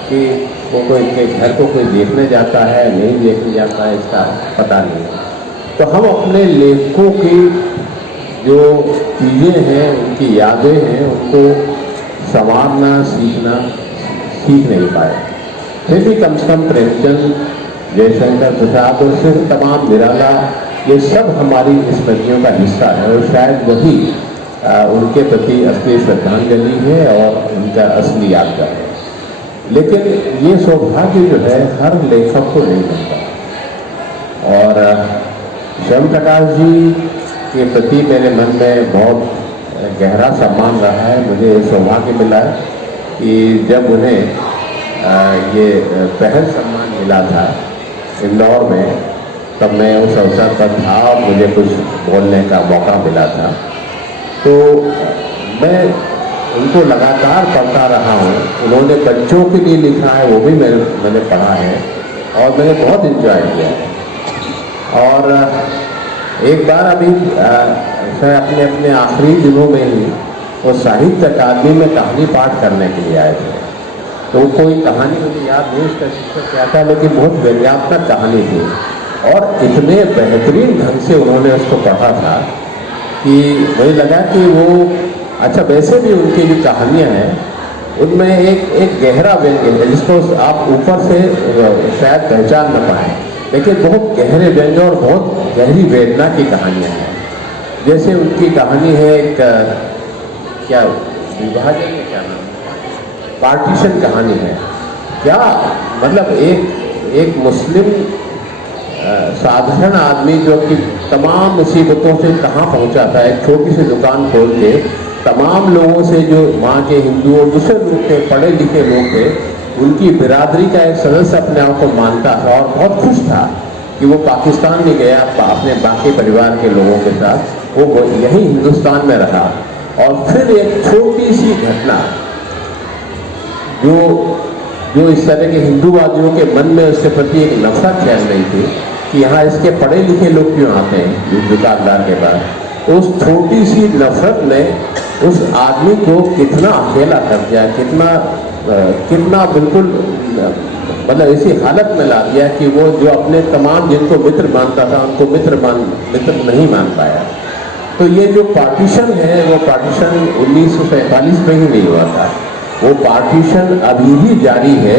की वो कोई के घर को कोई देखने जाता है नहीं देखने जाता है इसका पता नहीं। तो हम अपने लेखकों की जो चीज़ें हैं, उनकी यादें हैं, उनको संवारना सीख नहीं पाए। फिर भी कम से कम प्रेमचंद जयशंकर प्रसाद और फिर तमाम निराला, ये सब हमारी स्मृतियों का हिस्सा है और शायद वही उनके प्रति असली श्रद्धांजलि है और उनका असली यादगार है। लेकिन ये सौभाग्य जो है हर लेखक को नहीं मिलता और श्याम प्रकाश जी के प्रति मेरे मन में बहुत गहरा सम्मान रहा है। मुझे सौभाग्य मिला है कि जब उन्हें ये पहल सम्मान मिला था इंदौर में, तब मैं उस अवसर पर था और मुझे कुछ बोलने का मौका मिला था। तो मैं उनको लगातार पढ़ता रहा हूँ। उन्होंने बच्चों के लिए लिखा है, वो भी मैंने पढ़ा है और मैंने बहुत एंजॉय किया है। और एक बार अभी मैं अपने आखिरी दिनों में ही वो साहित्य अकादमी में कहानी पाठ करने के लिए आए थे। तो कोई कहानी मुझे याद नहीं उसका शिक्षक क्या था, लेकिन बहुत व्यंग्यात्मक कहानी थी और इतने बेहतरीन ढंग से उन्होंने उसको पढ़ा था कि मुझे लगा कि वो अच्छा, वैसे भी उनकी जो कहानियाँ हैं उनमें एक गहरा व्यंग्य है जिसको आप ऊपर से शायद पहचान न पाएँ, लेकिन बहुत गहरे व्यंग्य और बहुत गहरी वेदना की कहानियाँ हैं। जैसे उनकी कहानी है एक क्या विभाजन में क्या नाम, पार्टीशन कहानी है। क्या मतलब एक मुस्लिम साधारण आदमी जो कि तमाम मुसीबतों से कहाँ पहुँचा था, एक छोटी सी दुकान खोल के तमाम लोगों से जो वहाँ के हिंदू और दूसरे लोग थे, पढ़े लिखे लोग थे, उनकी बिरादरी का एक सदस्य अपने आप को मानता था और बहुत खुश था कि वो पाकिस्तान में गया अपने बाकी परिवार के लोगों के साथ, वो यहीं हिंदुस्तान में रहा। और फिर एक छोटी सी घटना जो इस तरह के हिंदूवादियों के मन में उसके प्रति एक नफरत फैल रही थी कि यहाँ इसके पढ़े लिखे लोग क्यों आते हैं इस दुकानदार के पास, तो उस छोटी सी नफरत ने उस आदमी को कितना अकेला कर दिया, कितना बिल्कुल मतलब ऐसी हालत में ला दिया कि वो जो अपने तमाम जिनको मित्र मानता था उनको मित्र नहीं मान पाया। तो ये जो पार्टीशन है वो पार्टीशन 1947 में ही नहीं हुआ था, वो पार्टीशन अभी भी जारी है।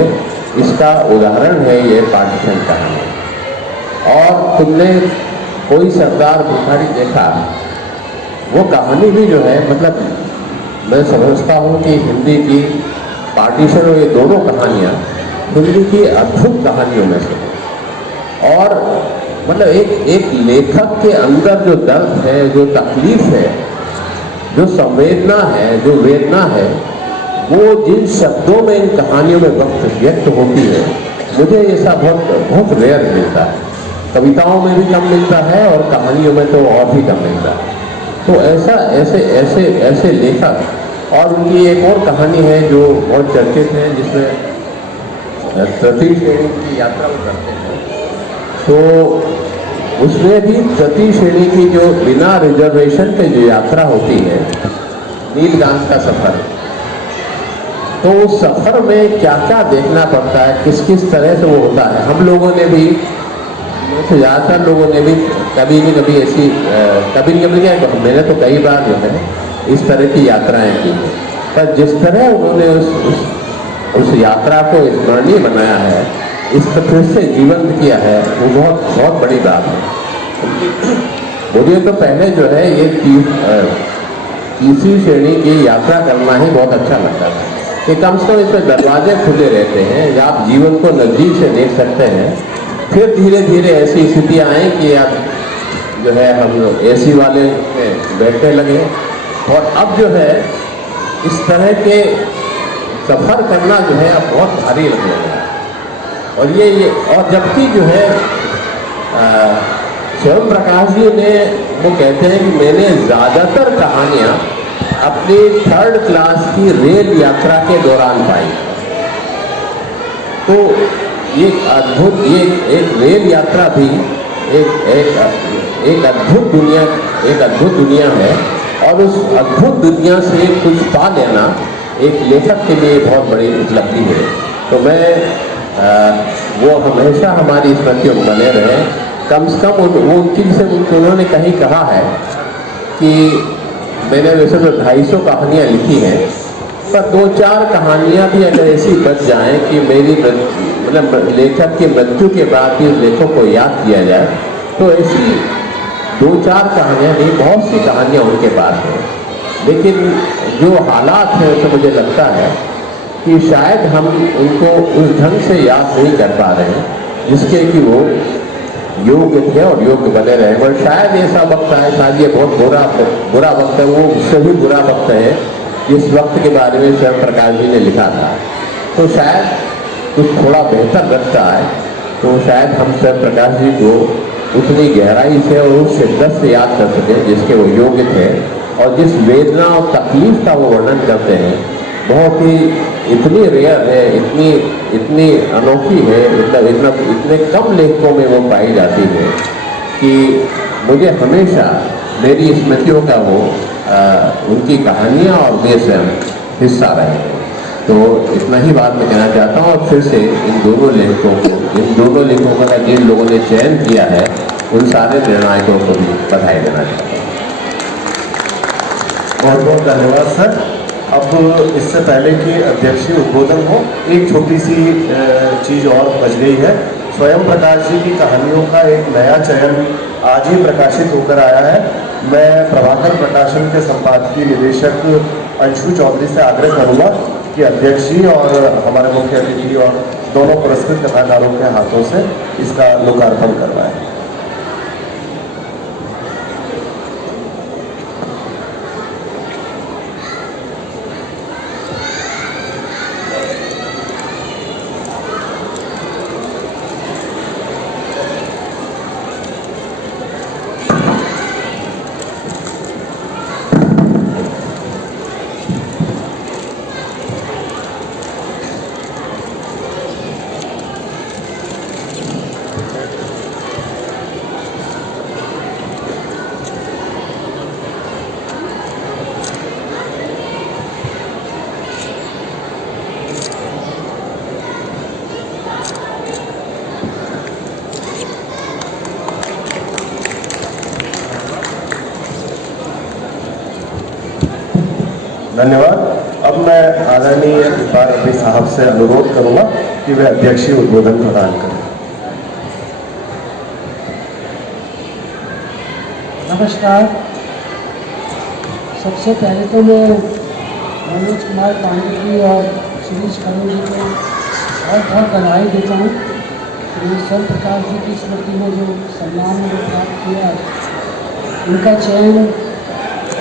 इसका उदाहरण है ये पार्टीशन कहानी। और तुमने कोई सरदार भिखारी देखा, वो कहानी भी जो है मतलब मैं समझता हूँ कि हिंदी की पार्टीशन और ये दोनों कहानियाँ हिंदी की अद्भुत कहानियों में से, और मतलब एक लेखक के अंदर जो दर्द है, जो तकलीफ है, जो संवेदना है, जो वेदना है, वो जिन शब्दों में इन कहानियों में व्यक्त होती है, मुझे ऐसा बहुत रेयर मिलता है। कविताओं में भी कम मिलता है और कहानियों में तो और भी कम मिलता है। तो ऐसे लेखक, और उनकी एक और कहानी है जो बहुत चर्चित है, जिसमें तृतीय श्रेणी की यात्रा वो करते हैं। तो उसमें भी तृतीय श्रेणी की जो बिना रिजर्वेशन के जो यात्रा होती है, नीलगांज का सफर, तो उस सफर में क्या क्या देखना पड़ता है, किस किस तरह से वो होता है। हम लोगों ने भी, ज़्यादातर लोगों ने भी कभी न कभी ऐसी कभी क्या, मैंने तो कई बार जो है इस तरह की यात्राएं की, पर जिस तरह उन्होंने उस यात्रा को स्मरणीय बनाया है, इस तरह से जीवंत किया है, वो बहुत बड़ी बात है। मुझे तो पहले जो है ये तीसरी श्रेणी की यात्रा करना ही बहुत अच्छा लगता था कि कम से कम इसमें दरवाजे खुले रहते हैं, या आप जीवन को नज़दीक से देख सकते हैं। फिर धीरे धीरे ऐसी स्थितियाँ आई कि आप जो है हम लोग AC वाले में बैठने लगे, और अब जो है इस तरह के सफ़र करना जो है अब बहुत भारी लगने लगा। और ये और जबकि जो है श्याम प्रकाश जी ने, वो कहते हैं कि मैंने ज़्यादातर कहानियाँ अपनी 3rd क्लास की रेल यात्रा के दौरान पाई। तो ये एक रेल यात्रा भी एक अद्भुत दुनिया है, और उस अद्भुत दुनिया से कुछ पा लेना एक लेखक के लिए बहुत बड़ी उपलब्धि है। तो मैं वो हमेशा हमारी स्मृतियों में बने रहे। कम से कम उन्होंने कहीं कहा है कि मैंने वैसे तो 250 कहानियाँ लिखी हैं, पर 2-4 कहानियाँ भी अगर ऐसी बच जाएं कि मेरी मतलब लेखक की मृत्यु के बाद भी उस लेखक को याद किया जाए, तो ऐसी 2-4 कहानियाँ नहीं, बहुत सी कहानियाँ उनके पास हैं। लेकिन जो हालात हैं तो मुझे लगता है कि शायद हम उनको उस ढंग से याद नहीं कर पा रहे हैं जिसके कि वो योग्य थे और योग्य बने रहे। और शायद ऐसा वक्त आए, शायद ये बहुत बुरा वक्त है, वो उससे भी बुरा वक्त है जिस वक्त के बारे में स्वयं प्रकाश जी ने लिखा था। तो शायद कुछ थोड़ा बेहतर रखता है तो शायद हम स्वयं प्रकाश जी को उतनी गहराई से और उस शिद्दत से याद कर सकें जिसके वो योग्य थे। और जिस वेदना और तकलीफ का वो वर्णन करते हैं, बहुत ही इतनी रेयर है, इतनी अनोखी है, इतने कम लेखकों में वो पाई जाती है कि मुझे हमेशा मेरी स्मृतियों का वो उनकी कहानियाँ और वे स्वयं हिस्सा रहे हैं। तो इतना ही बात मैं कहना चाहता हूँ। और फिर से इन दोनों लेखकों का जिन लोगों ने चयन किया है उन सारे निर्णायकों को भी बधाई देना चाहता हूँ। बहुत बहुत धन्यवाद सर। अब इससे पहले कि अध्यक्षीय उद्बोधन हो, एक छोटी सी चीज़ और बच गई है। स्वयं प्रकाश जी की कहानियों का एक नया चयन आज ही प्रकाशित होकर आया है। मैं प्रभाकर प्रकाशन के संपादकीय निदेशक अंशु चौधरी से आग्रह करूंगा कि अध्यक्ष जी और हमारे मुख्य अतिथि और दोनों पुरस्कृत कथाकारों के हाथों से इसका लोकार्पण करवाएं। धन्यवाद। अब मैं आदरणीय इकबाल अली साहब से अनुरोध करूंगा कि वे अध्यक्षीय उद्बोधन प्रदान करें। नमस्कार। सबसे पहले तो मैं मनोज कुमार पांडे जी और शिरीष कपूर जी को बहुत बहुत बधाई देता हूँ। स्वयं प्रकाश जी की स्मृति में जो सम्मान प्राप्त किया है, उनका चयन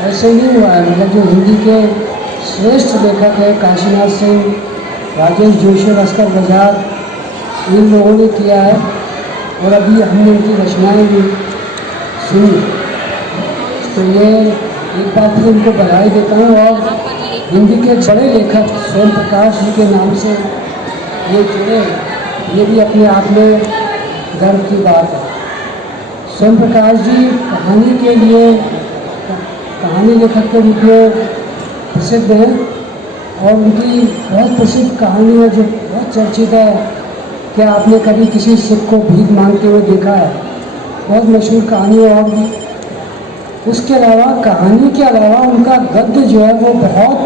ऐसे ही हुआ है। मतलब जो हिंदी के श्रेष्ठ लेखक है, काशीनाथ सिंह, राजेश जोशी, अस्कर बजाज, इन लोगों ने किया है। और अभी हमने उनकी रचनाएँ भी सुनी, तो ये एक बार फिर उनको बधाई देता हूँ। और हिंदी के बड़े लेखक स्वयं प्रकाश जी के नाम से ये जुड़े, ये भी अपने आप में गर्व की बात है। स्वयं प्रकाश जी कहानी के लिए, कहानी लेखक के रूप में प्रसिद्ध हैं और उनकी बहुत प्रसिद्ध कहानी है जो बहुत चर्चित है। क्या आपने कभी किसी सिख को भीख मांगते हुए देखा है? बहुत मशहूर कहानी है। और भी उसके अलावा, कहानी के अलावा उनका गद्य जो है वो बहुत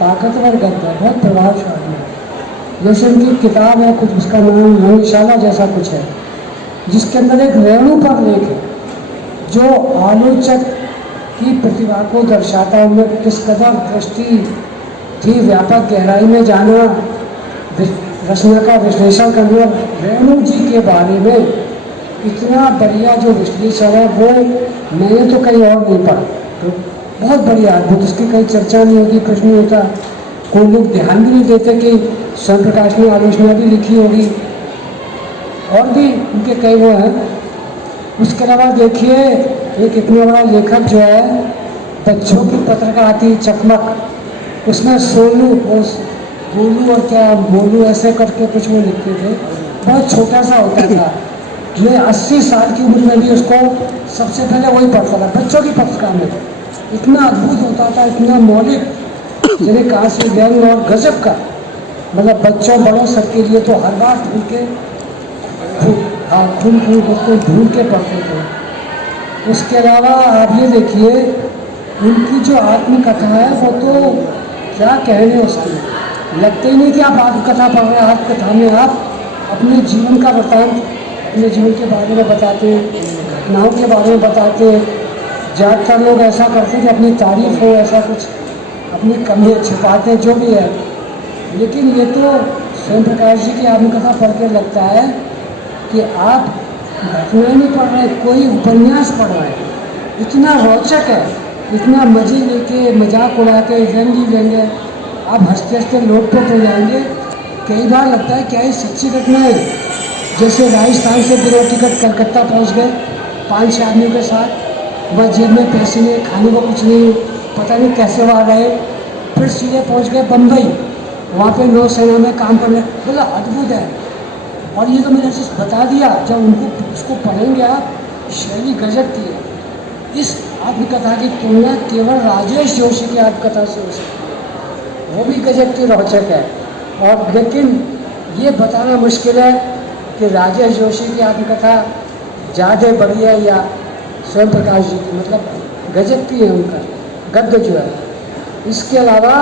ताकतवर गद्य है, बहुत प्रभावशाली है। जैसे उनकी किताब है कुछ, उसका नाम नौशाला जैसा कुछ है, जिसके अंदर एक रेणु पर लेख है जो आलोचक की प्रतिभा को दर्शाता है। उनमें किस कदर दृष्टि थी, व्यापक गहराई में जाना, रचना का विश्लेषण करना। रेणु जी के बारे में इतना बढ़िया जो विश्लेषण है वो मैंने तो कहीं और नहीं पढ़ा। तो बहुत बढ़िया, अद्भुत। उसकी कहीं चर्चा नहीं होती, कुछ नहीं होता, कोई लोग ध्यान भी नहीं देते कि स्वयं प्रकाश ने आलोचना भी लिखी होगी। और भी उनके कई वो हैं। उसके अलावा देखिए, एक इतना बड़ा लेखक जो है, बच्चों की पत्रिका आती चकमक, उसमें सोनू, गोलू और क्या मोलू ऐसे करके कुछ वो लिखते थे, बहुत छोटा सा होता था। मैं 80 साल की उम्र में भी उसको सबसे पहले वही पढ़ता था, बच्चों की पत्रिका में। इतना अद्भुत होता था, इतना मौलिक, जिन्हें कहाँ से व्यंग और गजब का, मतलब बच्चों बड़ों सबके लिए तो हर बार ढूंढ के ढूंढ के पढ़ते थे। उसके अलावा आप ये देखिए, उनकी जो आत्मकथा है वो तो क्या कहने उसकी, लगते ही नहीं कि आप आत्मकथा पढ़ रहे हैं। आत्मकथा में आप अपने जीवन का वृतांत, अपने जीवन के बारे में बताते, घटनाओं के बारे में बताते। ज़्यादातर लोग ऐसा करते थे अपनी तारीफ हो, ऐसा कुछ अपनी कमियाँ छिपाते, जो भी है। लेकिन ये तो स्वयं प्रकाश जी की आत्मकथा पढ़ के लगता है कि आप घटनाएं नहीं पढ़ रहे, कोई उपन्यास पढ़ रहे हैं। इतना रोचक है, इतना मजे लेके, मजाक उड़ा के, व्यंग ही व्यंग है, आप हंसते हंसते लोटपोट हो जाएंगे। कई बार लगता है क्या ये सच्ची घटना है। जैसे राजस्थान से बिना टिकट कलकत्ता पहुंच गए 5 आदमियों के साथ, वह जेब में पैसे नहीं, खाने को कुछ नहीं, पता नहीं कैसे वहाँ रहे। फिर सीधे पहुंच गए बम्बई, वहाँ पे नौसेना में काम करने, बोला अद्भुत है। और ये तो मैंने सिर्फ बता दिया, जब उनको उसको पढ़ेंगे आप, शैली गजब की है। इस आत्मकथा की तुलना केवल राजेश जोशी की आत्मकथा से हो सकती है, वो भी गजब की रोचक है। और लेकिन ये बताना मुश्किल है कि राजेश जोशी की आत्मकथा ज़्यादा बढ़िया या स्वयं प्रकाश जी की, मतलब गजब की है उनका गद्य जो है। इसके अलावा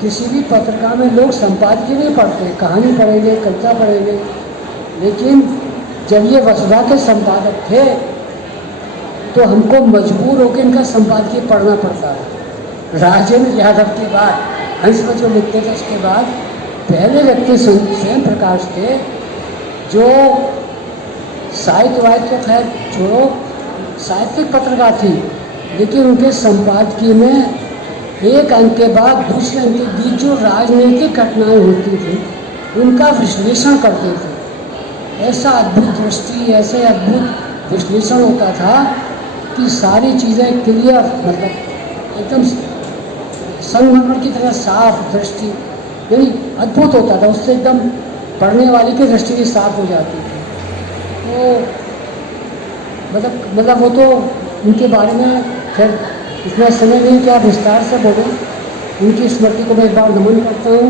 किसी भी पत्रिका में लोग संपादकीय नहीं पढ़ते, कहानी पढ़ेंगे, कविता पढ़ेंगे। लेकिन जब ये वसुधा के संपादक थे तो हमको मजबूर होकर इनका संपादकीय पढ़ना पड़ता है। राजेंद्र यादव की बात हंस में जो लिखते थे, उसके बाद पहले व्यक्ति स्वयं प्रकाश थे जो साहित्यवाद तो खैर छोड़ो, साहित्यिक पत्रिका थी, लेकिन उनके संपादकीय में एक अंक के बाद दूसरे अंक के बीच जो राजनीतिक घटनाएं होती थी उनका विश्लेषण करते थे। ऐसा अद्भुत दृष्टि, ऐसे अद्भुत विश्लेषण होता था कि सारी चीज़ें क्लियर, मतलब एकदम संगमरमर की तरह साफ दृष्टि, यानी अद्भुत होता था। उससे एकदम पढ़ने वाले की दृष्टि भी साफ हो जाती थी। तो मतलब वो तो उनके बारे में फिर इतना समय नहीं कि आप विस्तार से बोलें। उनकी स्मृति को मैं एक बार नमन करता हूँ।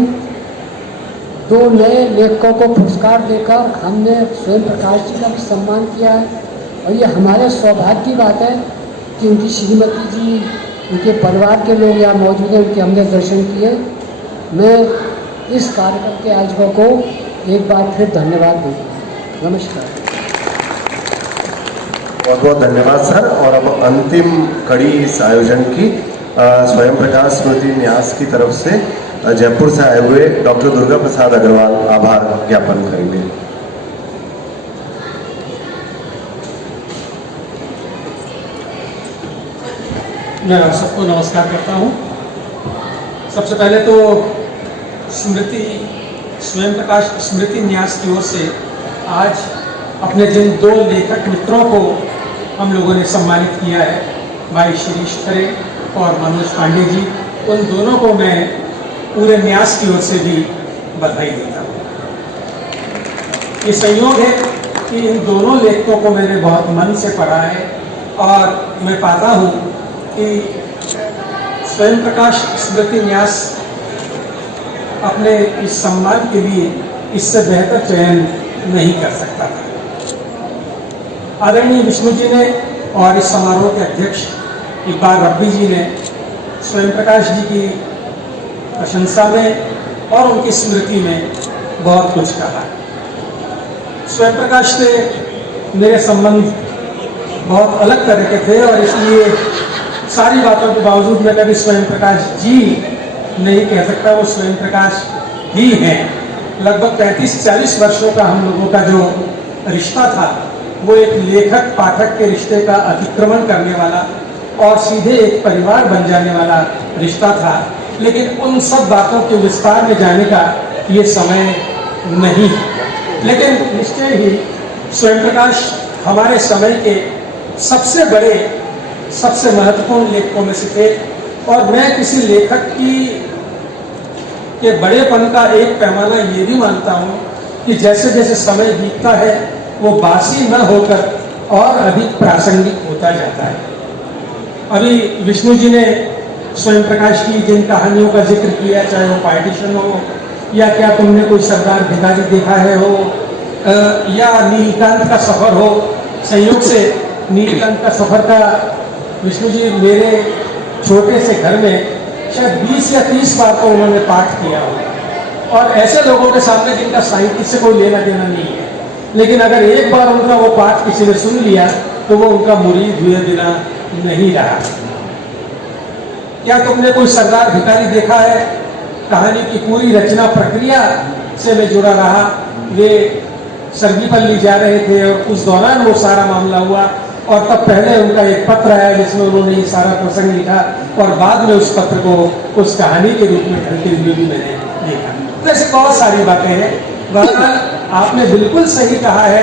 2 नए लेखकों को पुरस्कार देकर हमने स्वयं प्रकाश जी का भी सम्मान किया है, और ये हमारे सौभाग्य की बात है कि उनकी श्रीमती जी, उनके परिवार के लोग यहाँ मौजूद हैं, उनके हमने दर्शन किए। मैं इस कार्यक्रम के आयोजकों को एक बार फिर धन्यवाद देता हूँ। नमस्कार। बहुत बहुत धन्यवाद सर। और अब अंतिम कड़ी इस आयोजन की स्वयं प्रकाश स्मृति न्यास की तरफ से जयपुर से आए हुए डॉक्टर दुर्गा प्रसाद अग्रवाल आभार ज्ञापन करेंगे। मैं आप सबको नमस्कार करता हूँ। सबसे पहले तो स्वयं प्रकाश स्मृति न्यास की ओर से आज अपने जिन 2 लेखक मित्रों को हम लोगों ने सम्मानित किया है, भाई शिरीष खरे और मनोज पांडे जी, उन दोनों को मैं पूरे न्यास की ओर से भी बधाई देता हूँ। ये संयोग है कि इन दोनों लेखकों को मैंने बहुत मन से पढ़ा है, और मैं पाता हूँ कि स्वयं प्रकाश स्मृति न्यास अपने इस सम्मान के लिए इससे बेहतर चयन नहीं कर सकता था। आदरणीय विष्णु जी ने और इस समारोह के अध्यक्ष इकबाल रब्बी जी ने स्वयं प्रकाश जी की प्रशंसा में और उनकी स्मृति में बहुत कुछ कहा। स्वयं प्रकाश से मेरे संबंध बहुत अलग तरह के थे, और इसलिए सारी बातों के बावजूद मैं कभी स्वयं प्रकाश जी नहीं कह सकता, वो स्वयं प्रकाश ही हैं। लगभग 35-40 वर्षों का हम लोगों का जो रिश्ता था वो एक लेखक पाठक के रिश्ते का अतिक्रमण करने वाला और सीधे एक परिवार बन जाने वाला रिश्ता था। लेकिन उन सब बातों के विस्तार में जाने का ये समय नहीं। लेकिन निश्चय ही स्वयं प्रकाश हमारे समय के सबसे बड़े, सबसे महत्वपूर्ण लेखकों में से थे, और मैं किसी लेखक के बड़ेपन का एक पैमाना ये भी मानता हूँ कि जैसे जैसे समय बीतता है वो बासी न होकर और अधिक प्रासंगिक होता जाता है। अभी विष्णु जी ने स्वयं प्रकाश की जिन कहानियों का जिक्र किया, चाहे वो पार्टीशन हो या क्या तुमने कोई सरदार भिखारी देखा है हो, या नीलकांत का सफ़र हो। संयोग से नीलकांत का सफ़र का विष्णु जी मेरे छोटे से घर में शायद 20 या 30 बार तो उन्होंने पाठ किया हो। और ऐसे लोगों के सामने जिनका साहित्य से कोई लेना देना नहीं है, लेकिन अगर एक बार उनका वो पाठ किसी ने सुन लिया तो वो उनका मुरीद हुए बिना नहीं रहा। क्या तुमने कोई सरदार भिखारी देखा है? कहानी की पूरी रचना प्रक्रिया से मैं जुड़ा रहा। वे सर्गिपल्ली जा रहे थे और उस दौरान वो सारा मामला हुआ, और तब पहले उनका एक पत्र आया जिसमें उन्होंने ये सारा प्रसंग लिखा, और बाद में उस पत्र को उस कहानी के रूप में ढलते हुए भी मैंने देखा। तो ऐसे बहुत सारी बातें हैं। बहरहाल आपने बिल्कुल सही कहा है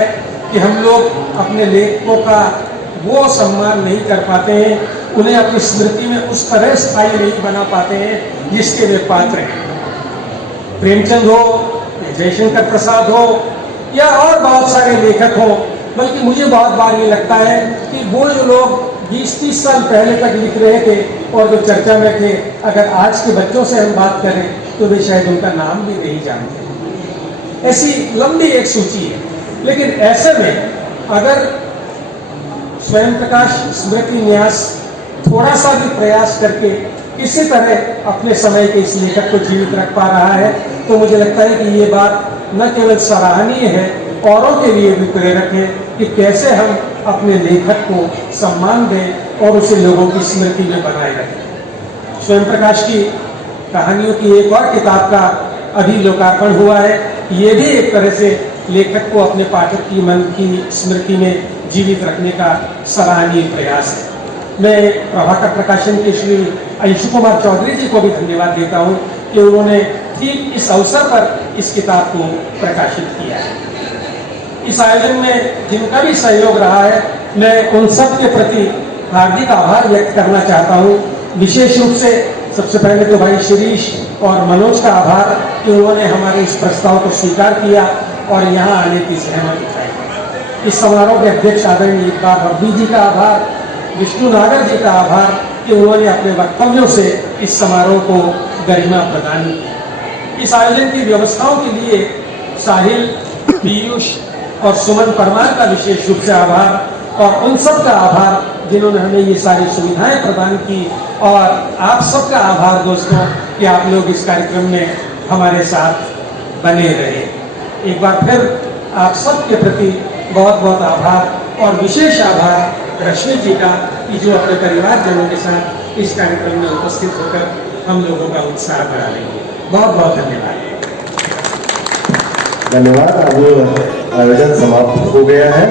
कि हम लोग अपने लेखकों का वो सम्मान नहीं कर पाते हैं, उन्हें अपनी स्मृति में उस तरह स्थायी नहीं बना पाते हैं जिसके वे पात्र हैं। प्रेमचंद हो, जयशंकर प्रसाद हो, या और बहुत सारे लेखक हो, बल्कि मुझे बहुत बार ये लगता है कि वो जो लोग 20-30 साल पहले तक लिख रहे थे और जो चर्चा में थे, अगर आज के बच्चों से हम बात करें तो वे शायद उनका नाम भी नहीं जानते। ऐसी लंबी एक सूची है। लेकिन ऐसे में अगर स्वयं प्रकाश स्मृति न्यास थोड़ा सा भी प्रयास करके किसी तरह अपने समय के इस लेखक को जीवित रख पा रहा है, तो मुझे लगता है कि ये बात न केवल सराहनीय है, औरों के लिए भी प्रेरक है कि कैसे हम अपने लेखक को सम्मान दें और उसे लोगों की स्मृति में बनाए रखें। स्वयं प्रकाश की कहानियों की एक और किताब का अभी लोकार्पण हुआ है। ये भी एक तरह से लेखक को अपने पाठक की मन की स्मृति में जीवित रखने का सराहनीय प्रयास है। मैं प्रभाकर प्रकाशन के श्री अंशु कुमार चौधरी जी को भी धन्यवाद देता हूँ कि उन्होंने ठीक इस अवसर पर इस किताब को प्रकाशित किया है। इस आयोजन में जिनका भी सहयोग रहा है, मैं उन सब के प्रति हार्दिक आभार व्यक्त करना चाहता हूँ। विशेष रूप से सबसे पहले तो भाई शिरीष और मनोज का आभार कि उन्होंने हमारे इस प्रस्ताव को स्वीकार किया और यहाँ आने की सहमति उठाई। इस समारोह के अध्यक्ष आदरणीय इकबाल रब्बी जी का आभार, विष्णु नागर जी का आभार कि उन्होंने अपने वक्तव्यों से इस समारोह को गरिमा प्रदान की। इस आयोजन की व्यवस्थाओं के लिए साहिल, पीयूष और सुमन परमार का विशेष रूप से आभार, और उन सब का आभार जिन्होंने हमें ये सारी सुविधाएं प्रदान की, और आप सबका आभार दोस्तों कि आप लोग इस कार्यक्रम में हमारे साथ बने रहे। एक बार फिर आप सबके प्रति बहुत बहुत आभार, और विशेष आभार रश्मि जी का कि जो अपने परिवारजनों के साथ इस कार्यक्रम में उपस्थित होकर हम लोगों का उत्साह बढ़ा रही है। बहुत बहुत धन्यवाद। धन्यवाद। अब आयोजन समाप्त हो गया है।